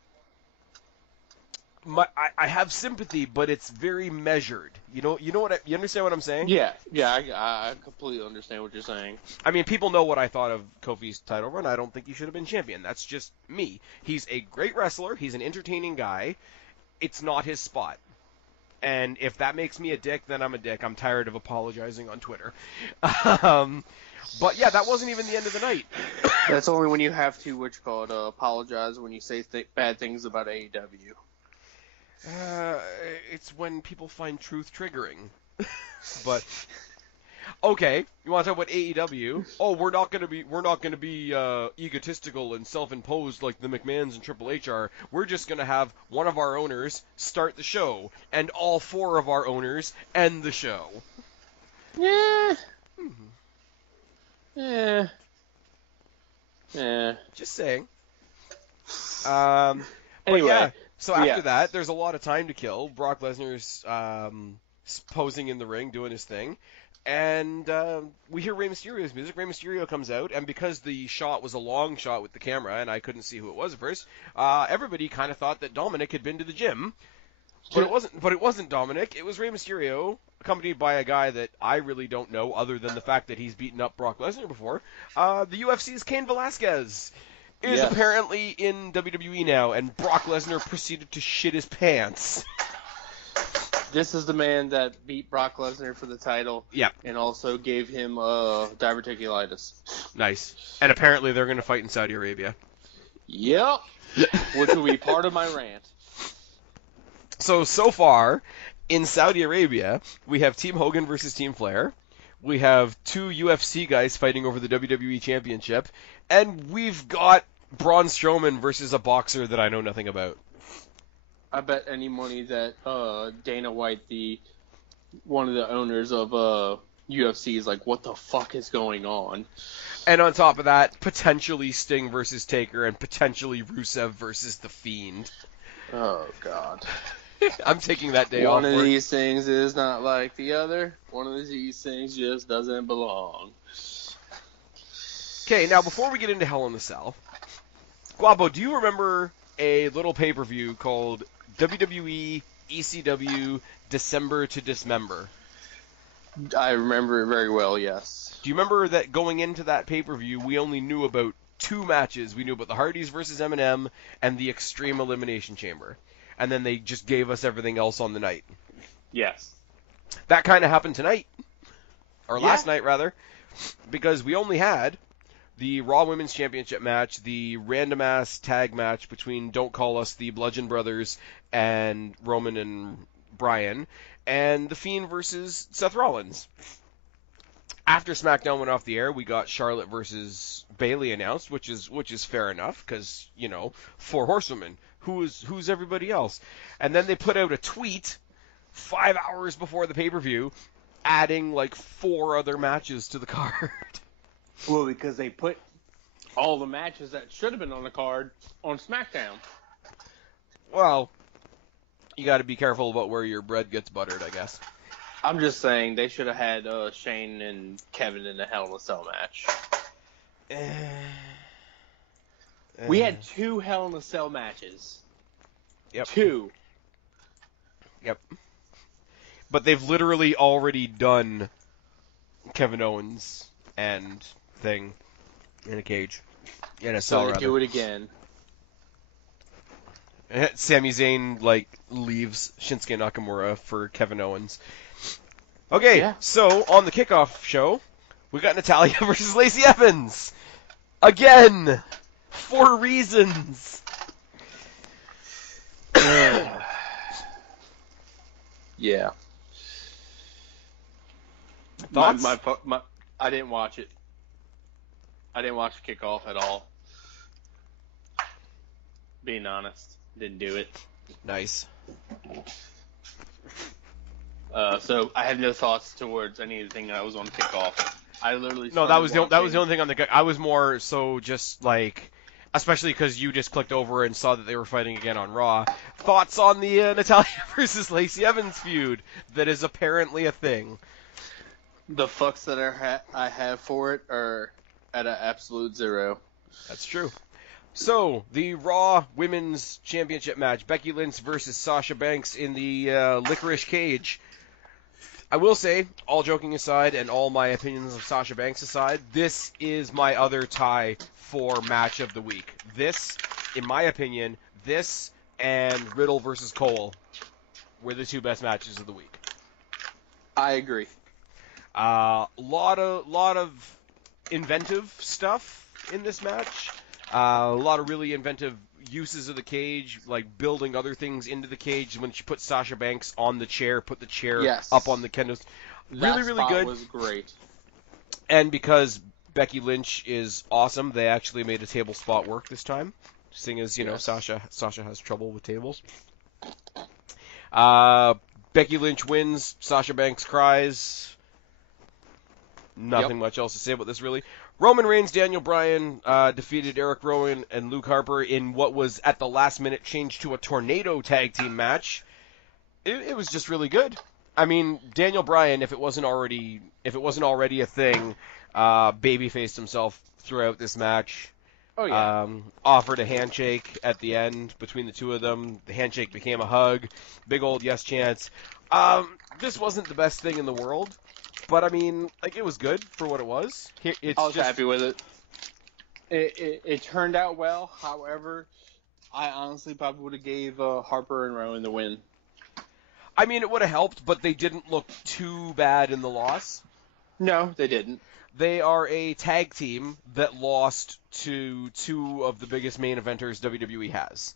I have sympathy, but it's very measured. You know you understand what I'm saying? Yeah, I completely understand what you're saying. I mean, people know what I thought of Kofi's title run. I don't think he should have been champion. That's just me. He's a great wrestler. He's an entertaining guy. It's not his spot. And if that makes me a dick, then I'm a dick. I'm tired of apologizing on Twitter. But yeah, that wasn't even the end of the night. That's only when you have to, apologize when you say bad things about AEW. It's when people find truth triggering. But okay, you want to talk about AEW? Oh, we're not gonna be egotistical and self-imposed like the McMahons and Triple H are. We're just gonna have one of our owners start the show, and all four of our owners end the show. Yeah. Yeah. Yeah. Just saying. Anyway. But yeah. So after that, there's a lot of time to kill. Brock Lesnar's posing in the ring, doing his thing. And we hear Rey Mysterio's music. Rey Mysterio comes out, and because the shot was a long shot with the camera, and I couldn't see who it was at first, everybody kind of thought that Dominic had been to the gym. But it wasn't. But it wasn't Dominic. It was Rey Mysterio, accompanied by a guy that I really don't know, other than the fact that he's beaten up Brock Lesnar before. The UFC's Cain Velasquez is apparently in WWE now, and Brock Lesnar proceeded to shit his pants. This is the man that beat Brock Lesnar for the title. Yep. And also gave him diverticulitis. Nice. And apparently they're going to fight in Saudi Arabia. Yep. Which will be part of my rant. So far, in Saudi Arabia, we have Team Hogan versus Team Flair. We have two UFC guys fighting over the WWE Championship. And we've got Braun Strowman versus a boxer that I know nothing about. I bet any money that Dana White, one of the owners of UFC, is like, what the fuck is going on? And on top of that, potentially Sting versus Taker, and potentially Rusev versus The Fiend. Oh, God. I'm taking that day off. One of these things is not like the other. One of these things just doesn't belong. Okay, now before we get into Hell in the Cell, Guapo, do you remember a little pay-per-view called WWE ECW December to Dismember. I remember it very well, yes. Do you remember that going into that pay-per-view, we only knew about 2 matches? We knew about the Hardys versus M&M and the Extreme Elimination Chamber. And then they just gave us everything else on the night. Yes. That kind of happened tonight. Or Yeah. last night, rather. Because we only had the Raw Women's Championship match, the random-ass tag match between Don't Call Us, the Bludgeon Brothers, and Roman and Bryan, and The Fiend versus Seth Rollins. After SmackDown went off the air, we got Charlotte versus Bayley announced, which is fair enough, because, 4 horsewomen. Who's everybody else? And then they put out a tweet 5 hours before the pay-per-view, adding like 4 other matches to the card. Well, because they put all the matches that should have been on the card on SmackDown. Well, you got to be careful about where your bread gets buttered, I guess. I'm just saying they should have had Shane and Kevin in the Hell in a Cell match. We had 2 Hell in a Cell matches. Yep. 2. Yep. But they've literally already done Kevin Owens and Thing in a cage. In a cell, So they rather. do it again. Sami Zayn, leaves Shinsuke Nakamura for Kevin Owens. Okay, Yeah. So on the kickoff show, we got Natalya versus Lacey Evans. Again! For reasons. Yeah. Thoughts? I didn't watch it. I didn't watch the kickoff at all. Being honest, didn't do it. Nice. So I had no thoughts towards anything that was on kickoff. I literally No, that was the only thing on the. I was more so just especially because you just clicked over and saw that they were fighting again on Raw. Thoughts on the Natalya versus Lacey Evans feud that is apparently a thing. The fucks that I have for it are at an absolute 0. That's true. So, the Raw Women's Championship match, Becky Lynch versus Sasha Banks in the Licorice Cage. I will say, all joking aside and all my opinions of Sasha Banks aside, this is my other tie for match of the week. This, in my opinion, this and Riddle versus Cole were the 2 best matches of the week. I agree. Lot of inventive stuff in this match. A lot of really inventive uses of the cage, like building other things into the cage. When she put Sasha Banks on the chair, put the chair up on the kendo. Really, really good. That was great. And because Becky Lynch is awesome, they actually made a table spot work this time. Seeing as, Yes. Sasha has trouble with tables. Becky Lynch wins. Sasha Banks cries. Nothing much else to say about this, really. Roman Reigns, Daniel Bryan defeated Eric Rowan and Luke Harper in what was at the last minute changed to a tornado tag team match. It was just really good. I mean, Daniel Bryan, if it wasn't already a thing, babyfaced himself throughout this match. Oh yeah. Offered a handshake at the end between the 2 of them. The handshake became a hug. Big old yes chance. This wasn't the best thing in the world. But, I mean, it was good for what it was. I was happy with it. It turned out well. However, I honestly probably would have gave Harper and Rowan the win. I mean, it would have helped, but they didn't look too bad in the loss. No, they didn't. They are a tag team that lost to 2 of the biggest main eventers WWE has.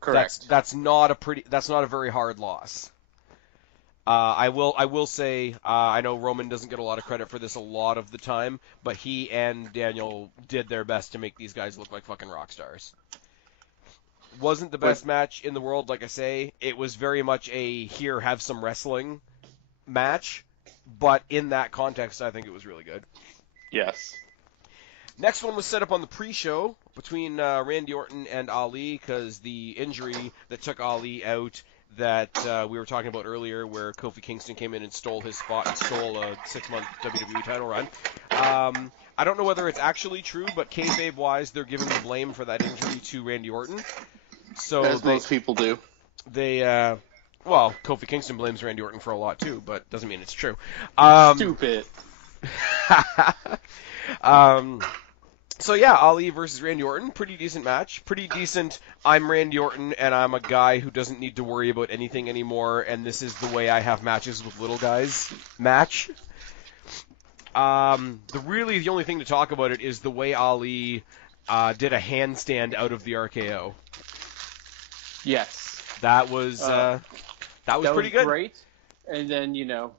Correct. That's not a very hard loss. I will say, I know Roman doesn't get a lot of credit for this a lot of the time, but he and Daniel did their best to make these guys look like fucking rock stars. Wasn't the best match in the world, like I say. It was very much a here, have some wrestling match, but in that context, I think it was really good. Yes. Next one was set up on the pre-show between Randy Orton and Ali, because the injury that took Ali out that we were talking about earlier, where Kofi Kingston came in and stole his spot and stole a 6-month WWE title run. I don't know whether it's actually true, but kayfabe-wise, they're giving the blame for that injury to Randy Orton. So As most people do. well, Kofi Kingston blames Randy Orton for a lot too, but doesn't mean it's true. Stupid. um, So yeah, Ali versus Randy Orton, pretty decent match. Pretty decent. I'm Randy Orton, and I'm a guy who doesn't need to worry about anything anymore, and this is the way I have matches with little guys match. The only thing to talk about it is the way Ali did a handstand out of the RKO. Yes. That was pretty good. Great. And then,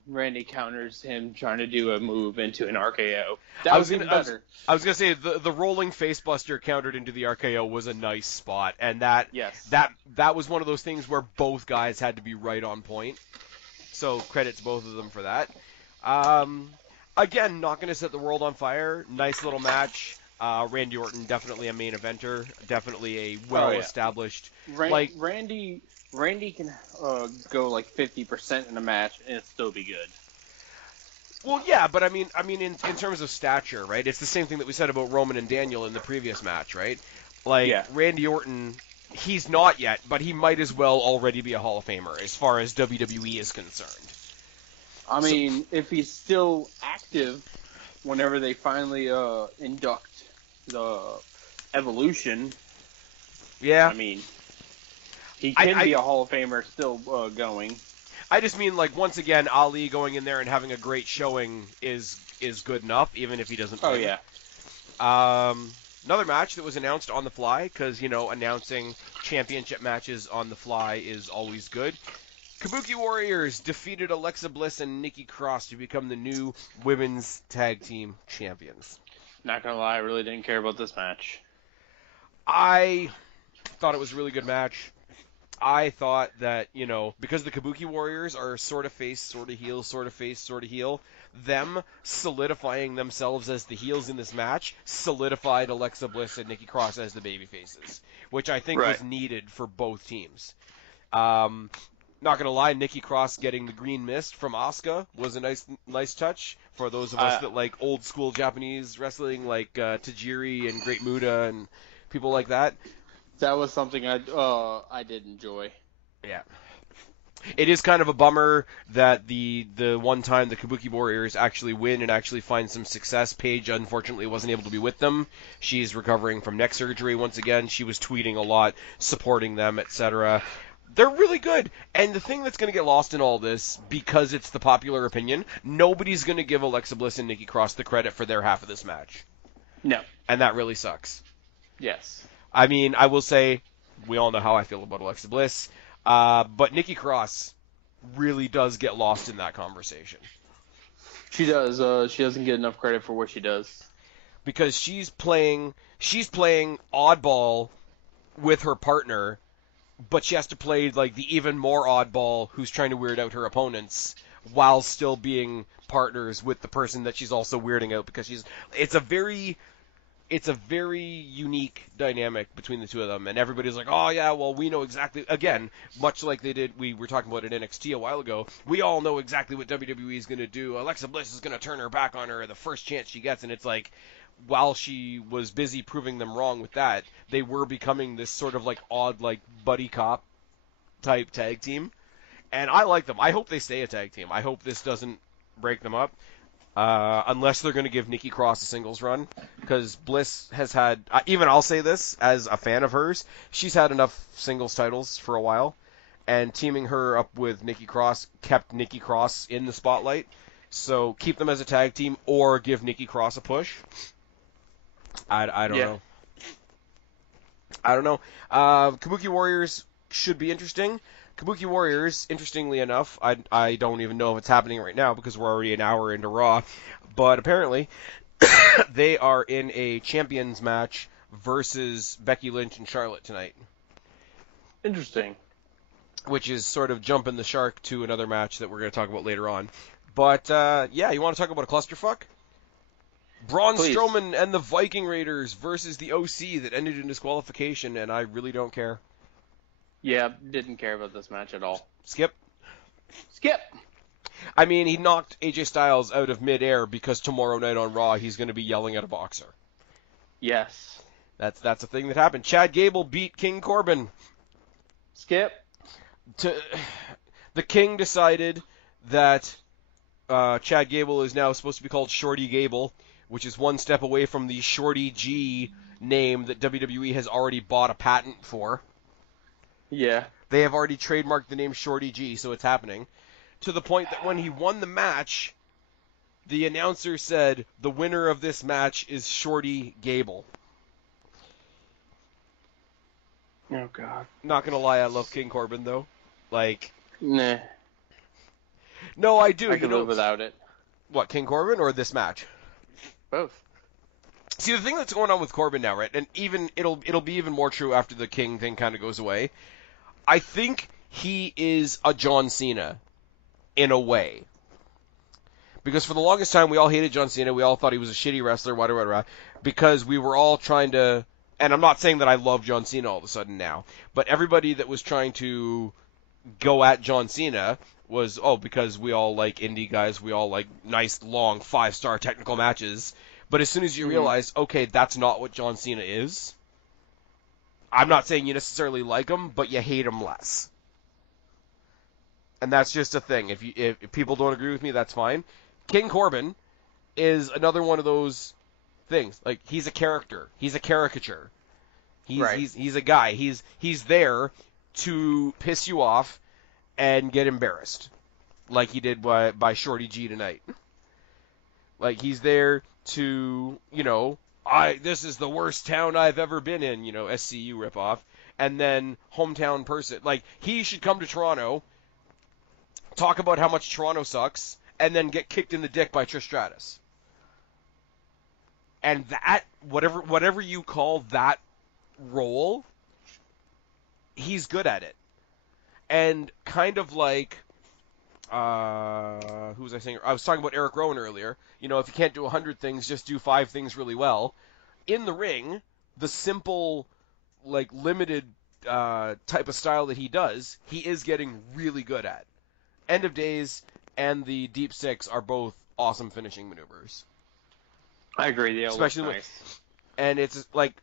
Randy counters him trying to do a move into an RKO. That was even better. I was going to say, the rolling facebuster countered into the RKO was a nice spot. And that was one of those things where both guys had to be right on point. So credit to both of them for that. Again, not going to set the world on fire. Nice little match. Randy Orton, definitely a main eventer. Definitely a well-established... Randy can go like 50% in a match and it still be good. Well, yeah, but I mean, in terms of stature, right? It's the same thing that we said about Roman and Daniel in the previous match, right? Randy Orton, he's not yet, but he might as well already be a Hall of Famer as far as WWE is concerned. I mean, if he's still active whenever they finally induct the Evolution, yeah. I mean, he can be a Hall of Famer still going. I just mean, once again, Ali going in there and having a great showing is good enough, even if he doesn't win. Oh, yeah. Another match that was announced on the fly, because, announcing championship matches on the fly is always good. Kabuki Warriors defeated Alexa Bliss and Nikki Cross to become the new women's tag team champions. Not gonna lie, I really didn't care about this match. I thought it was a really good match. I thought that, because the Kabuki Warriors are sort of face, sort of heel, sort of face, sort of heel, them solidifying themselves as the heels in this match solidified Alexa Bliss and Nikki Cross as the baby faces, which I think was needed for both teams. Not gonna lie, Nikki Cross getting the green mist from Asuka was a nice touch for those of us that like old school Japanese wrestling, like Tajiri and Great Muta and people like that. That was something I did enjoy. Yeah. It is kind of a bummer that the one time the Kabuki Warriors actually win and actually find some success, Paige unfortunately wasn't able to be with them. She's recovering from neck surgery once again. She was tweeting a lot, supporting them, etc. They're really good. And the thing that's going to get lost in all this, because it's the popular opinion, nobody's going to give Alexa Bliss and Nikki Cross the credit for their half of this match. No. And that really sucks. Yes. I mean, I will say, we all know how I feel about Alexa Bliss, but Nikki Cross really does get lost in that conversation. She does. She doesn't get enough credit for what she does. Because she's playing oddball with her partner, but she has to play like the even more oddball who's trying to weird out her opponents while still being partners with the person that she's also weirding out, because it's a very unique dynamic between the two of them, and everybody's like, oh yeah, well, we know exactly, again, much like we were talking about in NXT a while ago, we all know exactly what WWE is going to do. Alexa Bliss is going to turn her back on her the first chance she gets, and it's like, while she was busy proving them wrong with that, they were becoming this sort of like odd, like buddy cop type tag team, and I like them. I hope they stay a tag team. I hope this doesn't break them up. Unless they're going to give Nikki Cross a singles run, because Bliss has had, even I'll say this as a fan of hers, she's had enough singles titles for a while, and teaming her up with Nikki Cross kept Nikki Cross in the spotlight, so keep them as a tag team or give Nikki Cross a push. I don't know. I don't know. Kabuki Warriors should be interesting. Kabuki Warriors, interestingly enough, I don't even know if it's happening right now because we're already an hour into Raw, but apparently they are in a Champions match versus Becky Lynch and Charlotte tonight. Interesting. Which is sort of jumping the shark to another match that we're going to talk about later on. But, yeah, you want to talk about a clusterfuck? Braun Strowman and the Viking Raiders versus the OC that ended in disqualification, and I really don't care. Yeah, didn't care about this match at all. Skip. I mean, he knocked AJ Styles out of midair because tomorrow night on Raw he's going to be yelling at a boxer. Yes. That's a thing that happened. Chad Gable beat King Corbin. Skip. The King decided that Chad Gable is now supposed to be called Shorty Gable, which is one step away from the Shorty G name that WWE has already bought a patent for. Yeah. They have already trademarked the name Shorty G, so it's happening. To the point that when he won the match, the announcer said, the winner of this match is Shorty Gable. Oh, God. Not gonna lie, I love King Corbin, though. Like... Nah. No, I do. I can live without it. What, King Corbin or this match? Both. See, the thing that's going on with Corbin now, right, and even it'll be even more true after the King thing kind of goes away, I think he is a John Cena, in a way. Because for the longest time, we all hated John Cena, we all thought he was a shitty wrestler, whatever, because we were all trying to, and I'm not saying that I love John Cena all of a sudden now, but everybody that was trying to go at John Cena was, because we all like indie guys, we all like nice, long, 5-star technical matches. But as soon as you realize, okay, that's not what John Cena is, I'm not saying you necessarily like him, but you hate him less. And that's just a thing. If people don't agree with me, that's fine. King Corbin is another one of those things. Like, he's a character. He's a caricature. He's a guy. He's there to piss you off and get embarrassed, like he did by Shorty G tonight. Like, he's there to, this is the worst town I've ever been in, SCU ripoff, and then hometown person. Like, he should come to Toronto, talk about how much Toronto sucks, and then get kicked in the dick by Trish Stratus. And that, whatever you call that role, he's good at it. And kind of like, who was I saying? I was talking about Eric Rowan earlier. If you can't do 100 things, just do 5 things really well. In the ring, the simple, like, limited type of style that he does, he is getting really good at. End of Days and the Deep Six are both awesome finishing maneuvers. I agree. They all look nice. And it's like,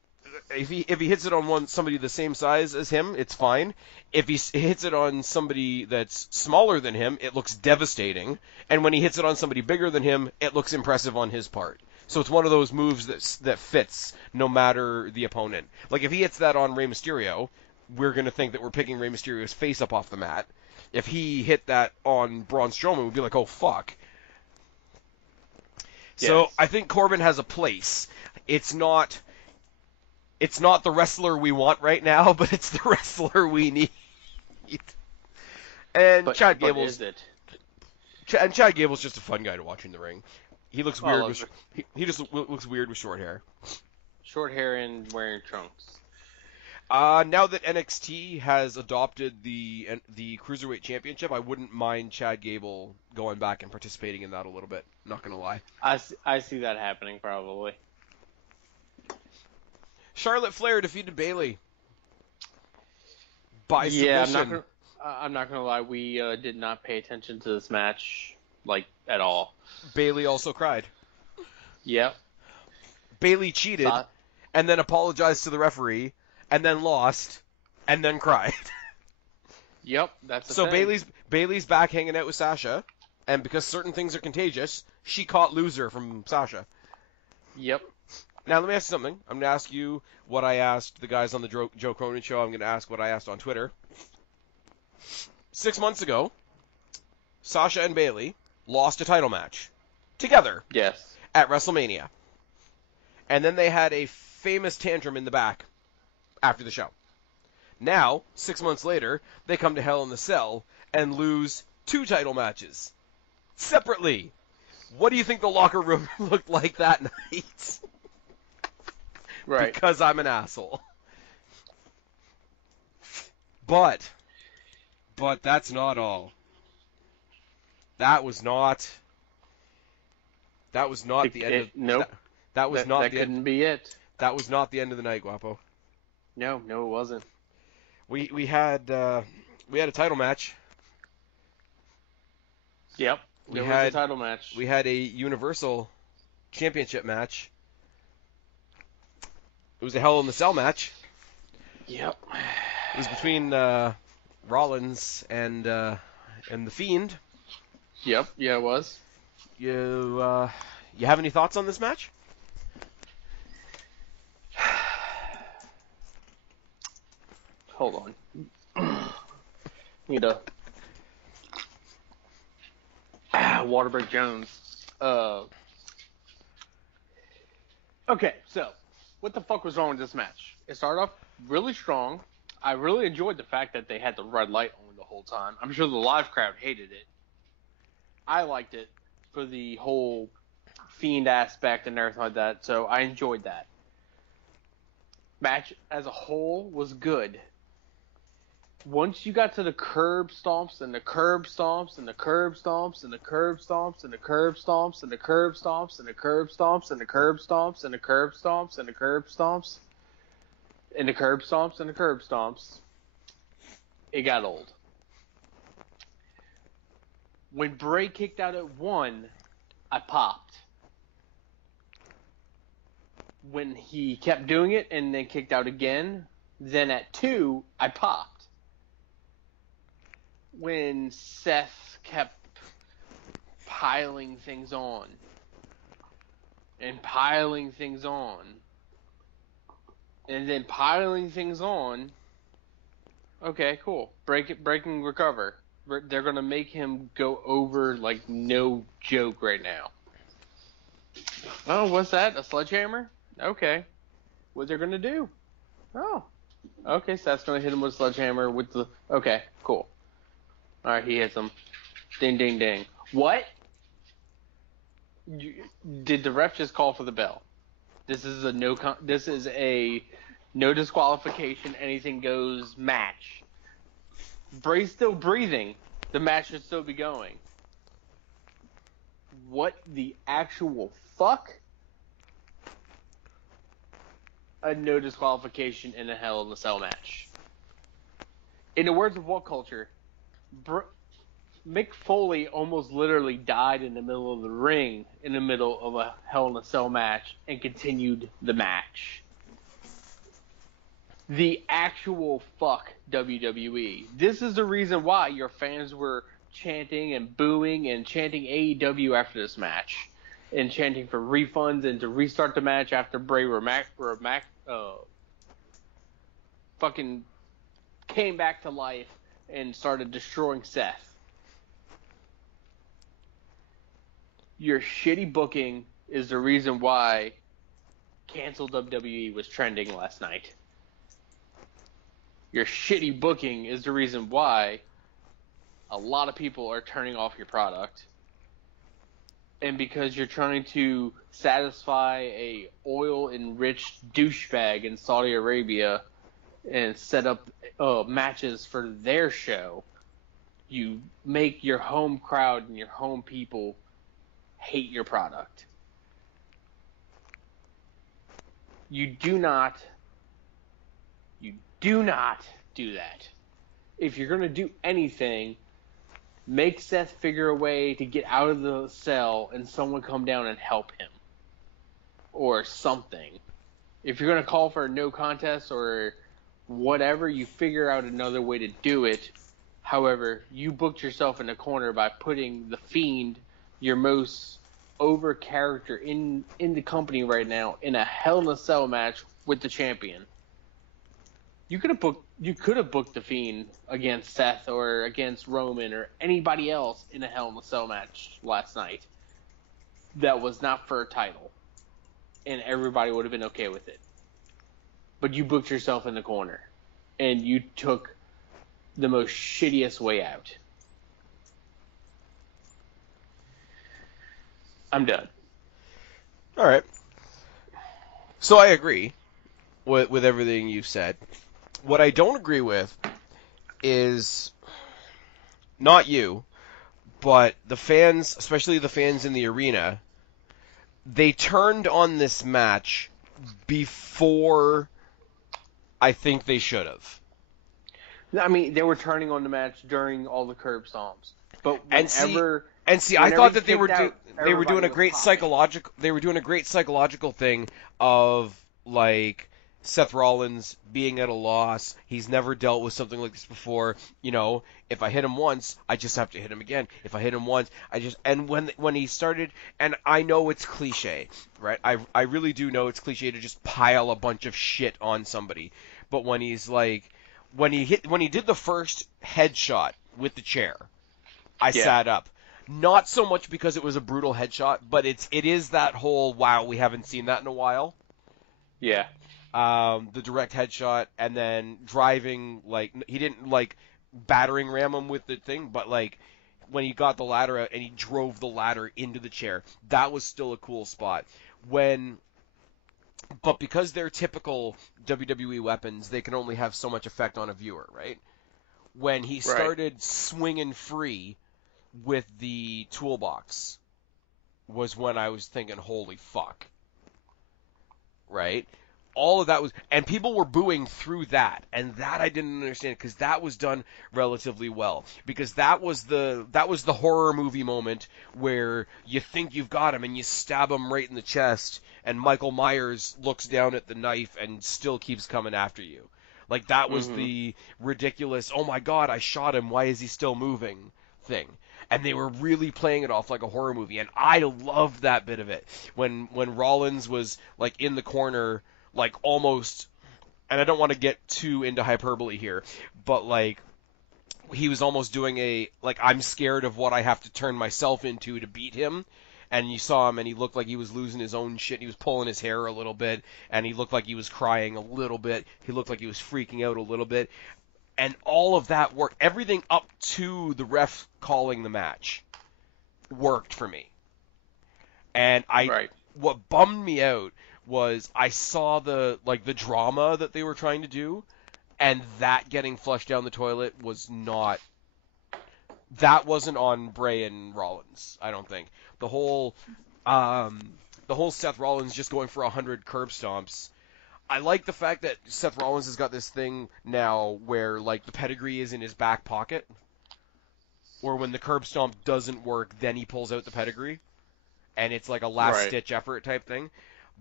if he hits it on somebody the same size as him, it's fine. If he hits it on somebody that's smaller than him, it looks devastating. And when he hits it on somebody bigger than him, it looks impressive on his part. So it's one of those moves that fits no matter the opponent. Like, if he hits that on Rey Mysterio, we're going to think that we're picking Rey Mysterio's face up off the mat. If he hit that on Braun Strowman, we'd be like, oh, fuck. Yes. So I think Corbin has a place. It's not the wrestler we want right now, but it's the wrestler we need. And Chad Gable's just a fun guy to watch in the ring. He looks weird. He just looks weird with short hair. Short hair and wearing trunks. Now that NXT has adopted the Cruiserweight Championship, I wouldn't mind Chad Gable going back and participating in that a little bit. Not gonna lie. I see that happening probably. Charlotte Flair defeated Bayley by submission. I'm not gonna lie. We did not pay attention to this match at all. Bayley also cried. Yep. Bayley cheated and then apologized to the referee and then lost and then cried. Yep, that's the so thing. Bayley's back hanging out with Sasha, and because certain things are contagious, she caught loser from Sasha. Yep. Now, let me ask you something. I'm going to ask you what I asked the guys on the Joe Cronin show. I'm going to ask what I asked on Twitter. 6 months ago, Sasha and Bayley lost a title match together. Yes. At WrestleMania. And then they had a famous tantrum in the back after the show. Now, 6 months later, they come to Hell in the Cell and lose 2 title matches. Separately. What do you think the locker room looked like that night? Right. Because I'm an asshole. But that's not all. That was not the end of... Nope. That couldn't be it. That was not the end of the night, Guapo. No, it wasn't. We had a title match. Yep. There was a title match. We had a Universal Championship match. It was a Hell in the Cell match. Yep. It was between Rollins and the Fiend. Yep, yeah, it was. You have any thoughts on this match? Hold on. Need a Waterbury Jones. Okay, so what the fuck was wrong with this match? It started off really strong. I really enjoyed the fact that they had the red light on the whole time. I'm sure the live crowd hated it. I liked it for the whole Fiend aspect and everything like that, so I enjoyed that. Match as a whole was good. Once you got to the curb stomps and the curb stomps and the curb stomps and the curb stomps and the curb stomps and the curb stomps and the curb stomps and the curb stomps and the curb stomps and the curb stomps and the curb stomps and the curb stomps, it got old. When Bray kicked out at 1, I popped. When he kept doing it and then kicked out again, then at 2, I popped. When Seth kept piling things on and piling things on and then piling things on, okay, cool. Break and recover. They're going to make him go over like no joke right now. Oh, what's that? A sledgehammer? Okay. What they're going to do? Oh. Okay, Seth's going to hit him with a sledgehammer with the... Okay, cool. All right, he hits him. Ding, ding, ding. What? Did the ref just call for the bell? This is a no disqualification, anything goes match. Bray's still breathing. The match should still be going. What the actual fuck? A no disqualification in a Hell in a Cell match. In the words of What Culture, Mick Foley almost literally died in the middle of the ring in the middle of a Hell in a Cell match and continued the match. The actual fuck WWE. This is the reason why your fans were chanting and booing and chanting AEW after this match. And chanting for refunds and to restart the match after Bray fucking came back to life and started destroying Seth. Your shitty booking is the reason why Cancel WWE was trending last night. Your shitty booking is the reason why a lot of people are turning off your product. And because you're trying to satisfy a oil-enriched douchebag in Saudi Arabia and set up matches for their show, you make your home crowd and your home people hate your product. You do not do that. If you're going to do anything, make Seth figure a way to get out of the cell and someone come down and help him. Or something. If you're going to call for a no contest or whatever, you figure out another way to do it. However, you booked yourself in a corner by putting the Fiend, your most over character in the company right now, in a Hell in a Cell match with the champion. You could have booked the Fiend against Seth or against Roman or anybody else in a Hell in a Cell match last night that was not for a title, and everybody would have been okay with it. But you booked yourself in the corner, and you took the most shittiest way out. I'm done. All right. So I agree with everything you said. What I don't agree with is not you, but the fans, especially the fans in the arena. They turned on this match before I think they should have. I mean, they were turning on the match during all the curb stomps, but whenever I thought that they were doing a great psychological thing of like Seth Rollins being at a loss. He's never dealt with something like this before. If I hit him once, I just have to hit him again. If I hit him once, and when he started, and I know it's cliche, right? I really do know it's cliche to just pile a bunch of shit on somebody. But when he's like, when he did the first headshot with the chair, I sat up. Not so much because it was a brutal headshot, but it is that whole, wow, we haven't seen that in a while. Yeah. The direct headshot, and then driving, like, he didn't, like, battering ram him with the thing, but, like, when he got the ladder out and he drove the ladder into the chair, that was still a cool spot. But because they're typical WWE weapons, they can only have so much effect on a viewer, right? When he started swinging free with the toolbox was when I was thinking, holy fuck. Right? All of that was, and people were booing through that, and that I didn't understand, because that was done relatively well, because that was the horror movie moment where you think you've got him and you stab him right in the chest, and Michael Myers looks down at the knife and still keeps coming after you. Like, that was the ridiculous, oh my god, I shot him, why is he still moving thing. And they were really playing it off like a horror movie, and I loved that bit of it. When Rollins was, like, in the corner, like, almost, and I don't want to get too into hyperbole here, but, like, he was almost doing I'm scared of what I have to turn myself into to beat him, and you saw him, and he looked like he was losing his own shit, he was pulling his hair a little bit, and he looked like he was crying a little bit, he looked like he was freaking out a little bit, and all of that worked. Everything up to the ref calling the match worked for me. And what bummed me out was I saw the drama that they were trying to do, and that getting flushed down the toilet was not. That wasn't on Bray and Rollins, I don't think. The whole Seth Rollins just going for 100 curb stomps. I like the fact that Seth Rollins has got this thing now where, like, the pedigree is in his back pocket. Or when the curb stomp doesn't work, then he pulls out the pedigree. And it's like a last-ditch effort type thing.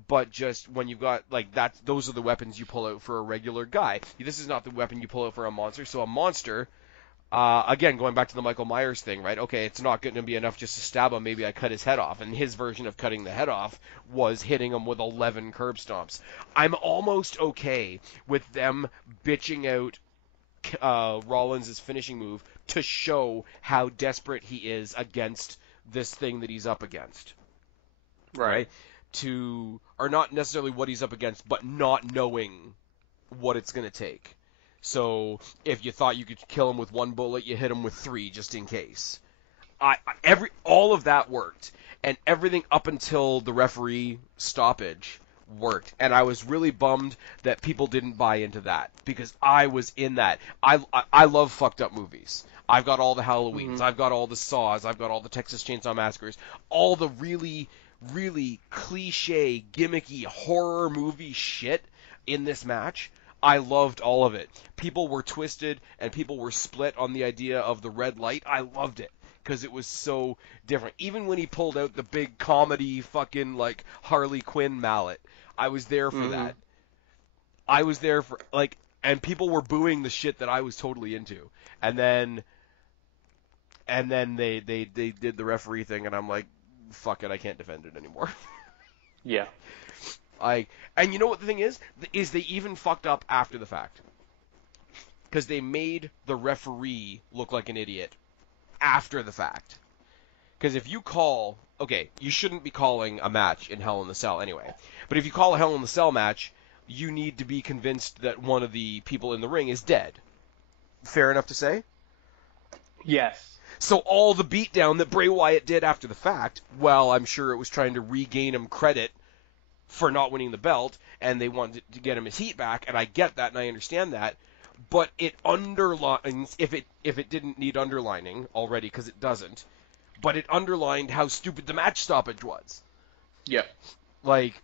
But just when you've got, like, those are the weapons you pull out for a regular guy. This is not the weapon you pull out for a monster. So a monster, again, going back to the Michael Myers thing, right? Okay, it's not going to be enough just to stab him. Maybe I cut his head off. And his version of cutting the head off was hitting him with 11 curb stomps. I'm almost okay with them bitching out Rollins' finishing move to show how desperate he is against this thing that he's up against. Right? Or not necessarily what he's up against, but not knowing what it's going to take. So if you thought you could kill him with one bullet, you hit him with 3 just in case. All of that worked, and everything up until the referee stoppage worked. And I was really bummed that people didn't buy into that, because I was in that. I love fucked up movies. I've got all the Halloweens, I've got all the Saws, I've got all the Texas Chainsaw Massacres, all the really, really cliche, gimmicky horror movie shit in this match. I loved all of it. People were twisted, and people were split on the idea of the red light. I loved it, because it was so different. Even when he pulled out the big comedy fucking, like, Harley Quinn mallet, I was there for that. I was there for, like, and people were booing the shit that I was totally into. And then they did the referee thing, and I'm like, fuck it, I can't defend it anymore. Yeah. And you know what the thing is? Is they even fucked up after the fact. Because they made the referee look like an idiot after the fact. Because if you call... Okay, you shouldn't be calling a match in Hell in the Cell anyway. But if you call a Hell in the Cell match, you need to be convinced that one of the people in the ring is dead. Fair enough to say? Yes. So all the beatdown that Bray Wyatt did after the fact, well, I'm sure it was trying to regain him credit for not winning the belt, and they wanted to get him his heat back, and I get that, and I understand that, but it underlines, if it didn't need underlining already, because it doesn't, but it underlined how stupid the match stoppage was. Yeah. Like,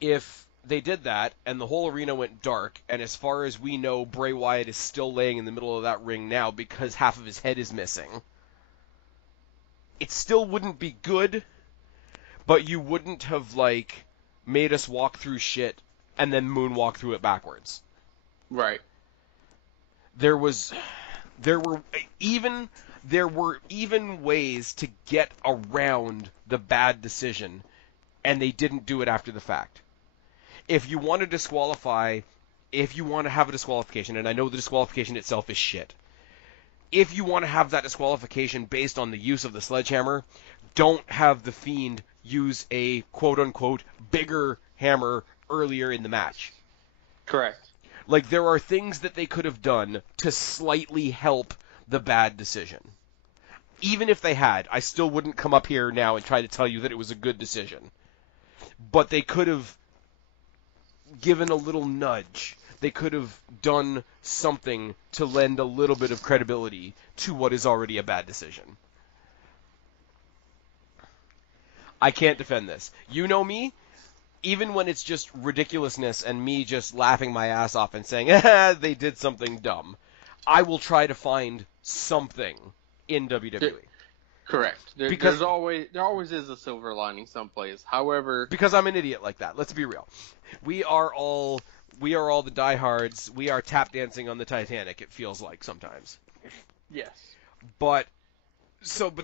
if they did that, and the whole arena went dark, and as far as we know, Bray Wyatt is still laying in the middle of that ring now because half of his head is missing, it still wouldn't be good, but you wouldn't have, like, made us walk through shit and then moonwalk through it backwards. Right. There were even ways to get around the bad decision, and they didn't do it after the fact. If you want to have a disqualification, and I know the disqualification itself is shit, if you want to have that disqualification based on the use of the sledgehammer, don't have the Fiend use a quote-unquote bigger hammer earlier in the match. Correct. Like, there are things that they could have done to slightly help the bad decision. Even if they had, I still wouldn't come up here now and try to tell you that it was a good decision. But they could have given a little nudge. They could have done something to lend a little bit of credibility to what is already a bad decision. I can't defend this. You know me? Even when it's just ridiculousness and me just laughing my ass off and saying, they did something dumb, I will try to find something in WWE. Correct. There always is a silver lining someplace. However, because I'm an idiot like that. Let's be real. We are all the diehards. We are tap dancing on the Titanic. It feels like sometimes. Yes. But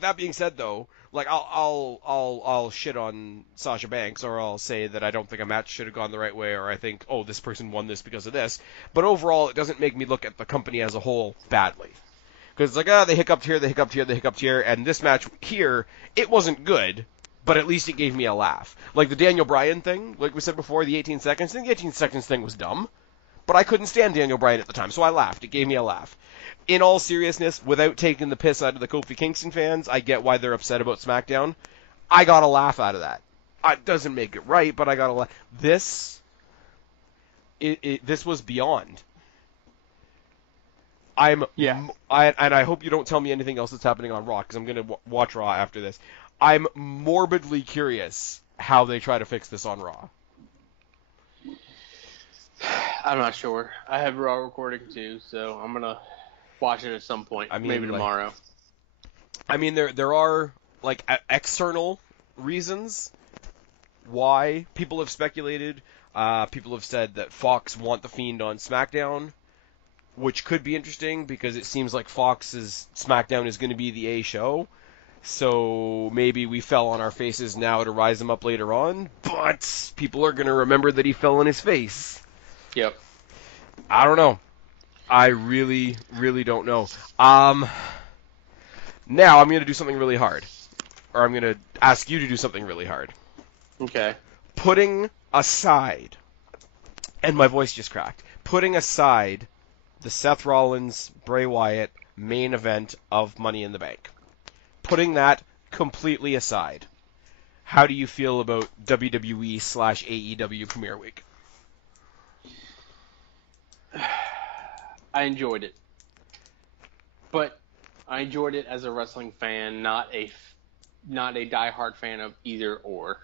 that being said, though, like I'll shit on Sasha Banks, or I'll say that I don't think a match should have gone the right way, or I think, oh, this person won this because of this. But overall, it doesn't make me look at the company as a whole badly. Because it's like, they hiccuped here, they hiccuped here, they hiccuped here, and this match here, it wasn't good, but at least it gave me a laugh. Like the Daniel Bryan thing, like we said before, the 18 seconds thing, the 18 seconds thing was dumb, but I couldn't stand Daniel Bryan at the time, so I laughed. It gave me a laugh. In all seriousness, without taking the piss out of the Kofi Kingston fans, I get why they're upset about SmackDown. I got a laugh out of that. It doesn't make it right, but I got a laugh. This was beyond. And I hope you don't tell me anything else that's happening on Raw, because I'm going to watch Raw after this. I'm morbidly curious how they try to fix this on Raw. I'm not sure. I have Raw recording too, so I'm going to watch it at some point. Maybe tomorrow. I mean, there are like external reasons why people have speculated. People have said that Fox want the Fiend on SmackDown, which could be interesting because it seems like Fox's SmackDown is going to be the A show. So maybe we fell on our faces now to rise him up later on, but people are going to remember that he fell on his face. Yep. I don't know. I really, really don't know. Now I'm going to do something really hard. Or I'm going to ask you to do something really hard. Okay. Putting aside, and my voice just cracked, putting aside the Seth Rollins, Bray Wyatt main event of Money in the Bank. Putting that completely aside, how do you feel about WWE/AEW Premier Week? I enjoyed it. But I enjoyed it as a wrestling fan, not a diehard fan of either or.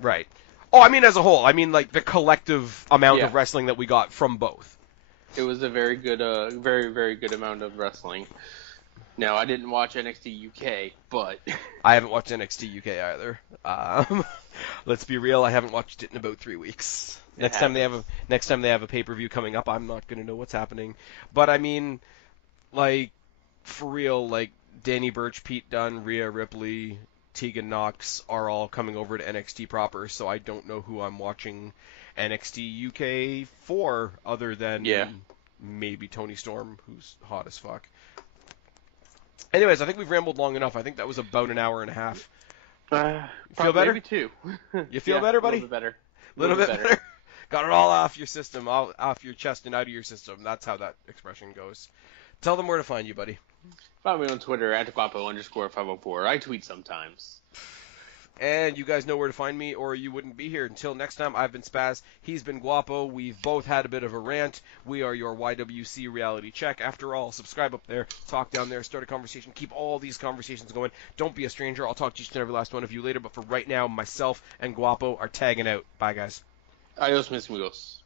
Right. Oh, I mean as a whole. I mean like the collective amount of wrestling that we got from both. It was a very good, very, very good amount of wrestling. Now, I didn't watch NXT UK, but... I haven't watched NXT UK either. Let's be real, I haven't watched it in about 3 weeks. Next time they have a pay-per-view coming up, I'm not going to know what's happening. But, I mean, like, for real, like, Danny Burch, Pete Dunne, Rhea Ripley, Tegan Nox are all coming over to NXT proper, so I don't know who I'm watching NXT UK for, other than maybe Toni Storm, who's hot as fuck. Anyways, I think we've rambled long enough. I think that was about an hour and a half. Feel better? Maybe 2. You feel better, buddy? A little bit better. Little bit better. Got it all off your system, off your chest and out of your system. That's how that expression goes. Tell them where to find you, buddy. Find me on Twitter at @guapo_504. I tweet sometimes. And you guys know where to find me, or you wouldn't be here. Until next time, I've been Spaz. He's been Guapo. We've both had a bit of a rant. We are your YWC Reality Check. After all, subscribe up there, talk down there, start a conversation, keep all these conversations going. Don't be a stranger. I'll talk to each and every last one of you later. But for right now, myself and Guapo are tagging out. Bye, guys. Adios, mis amigos.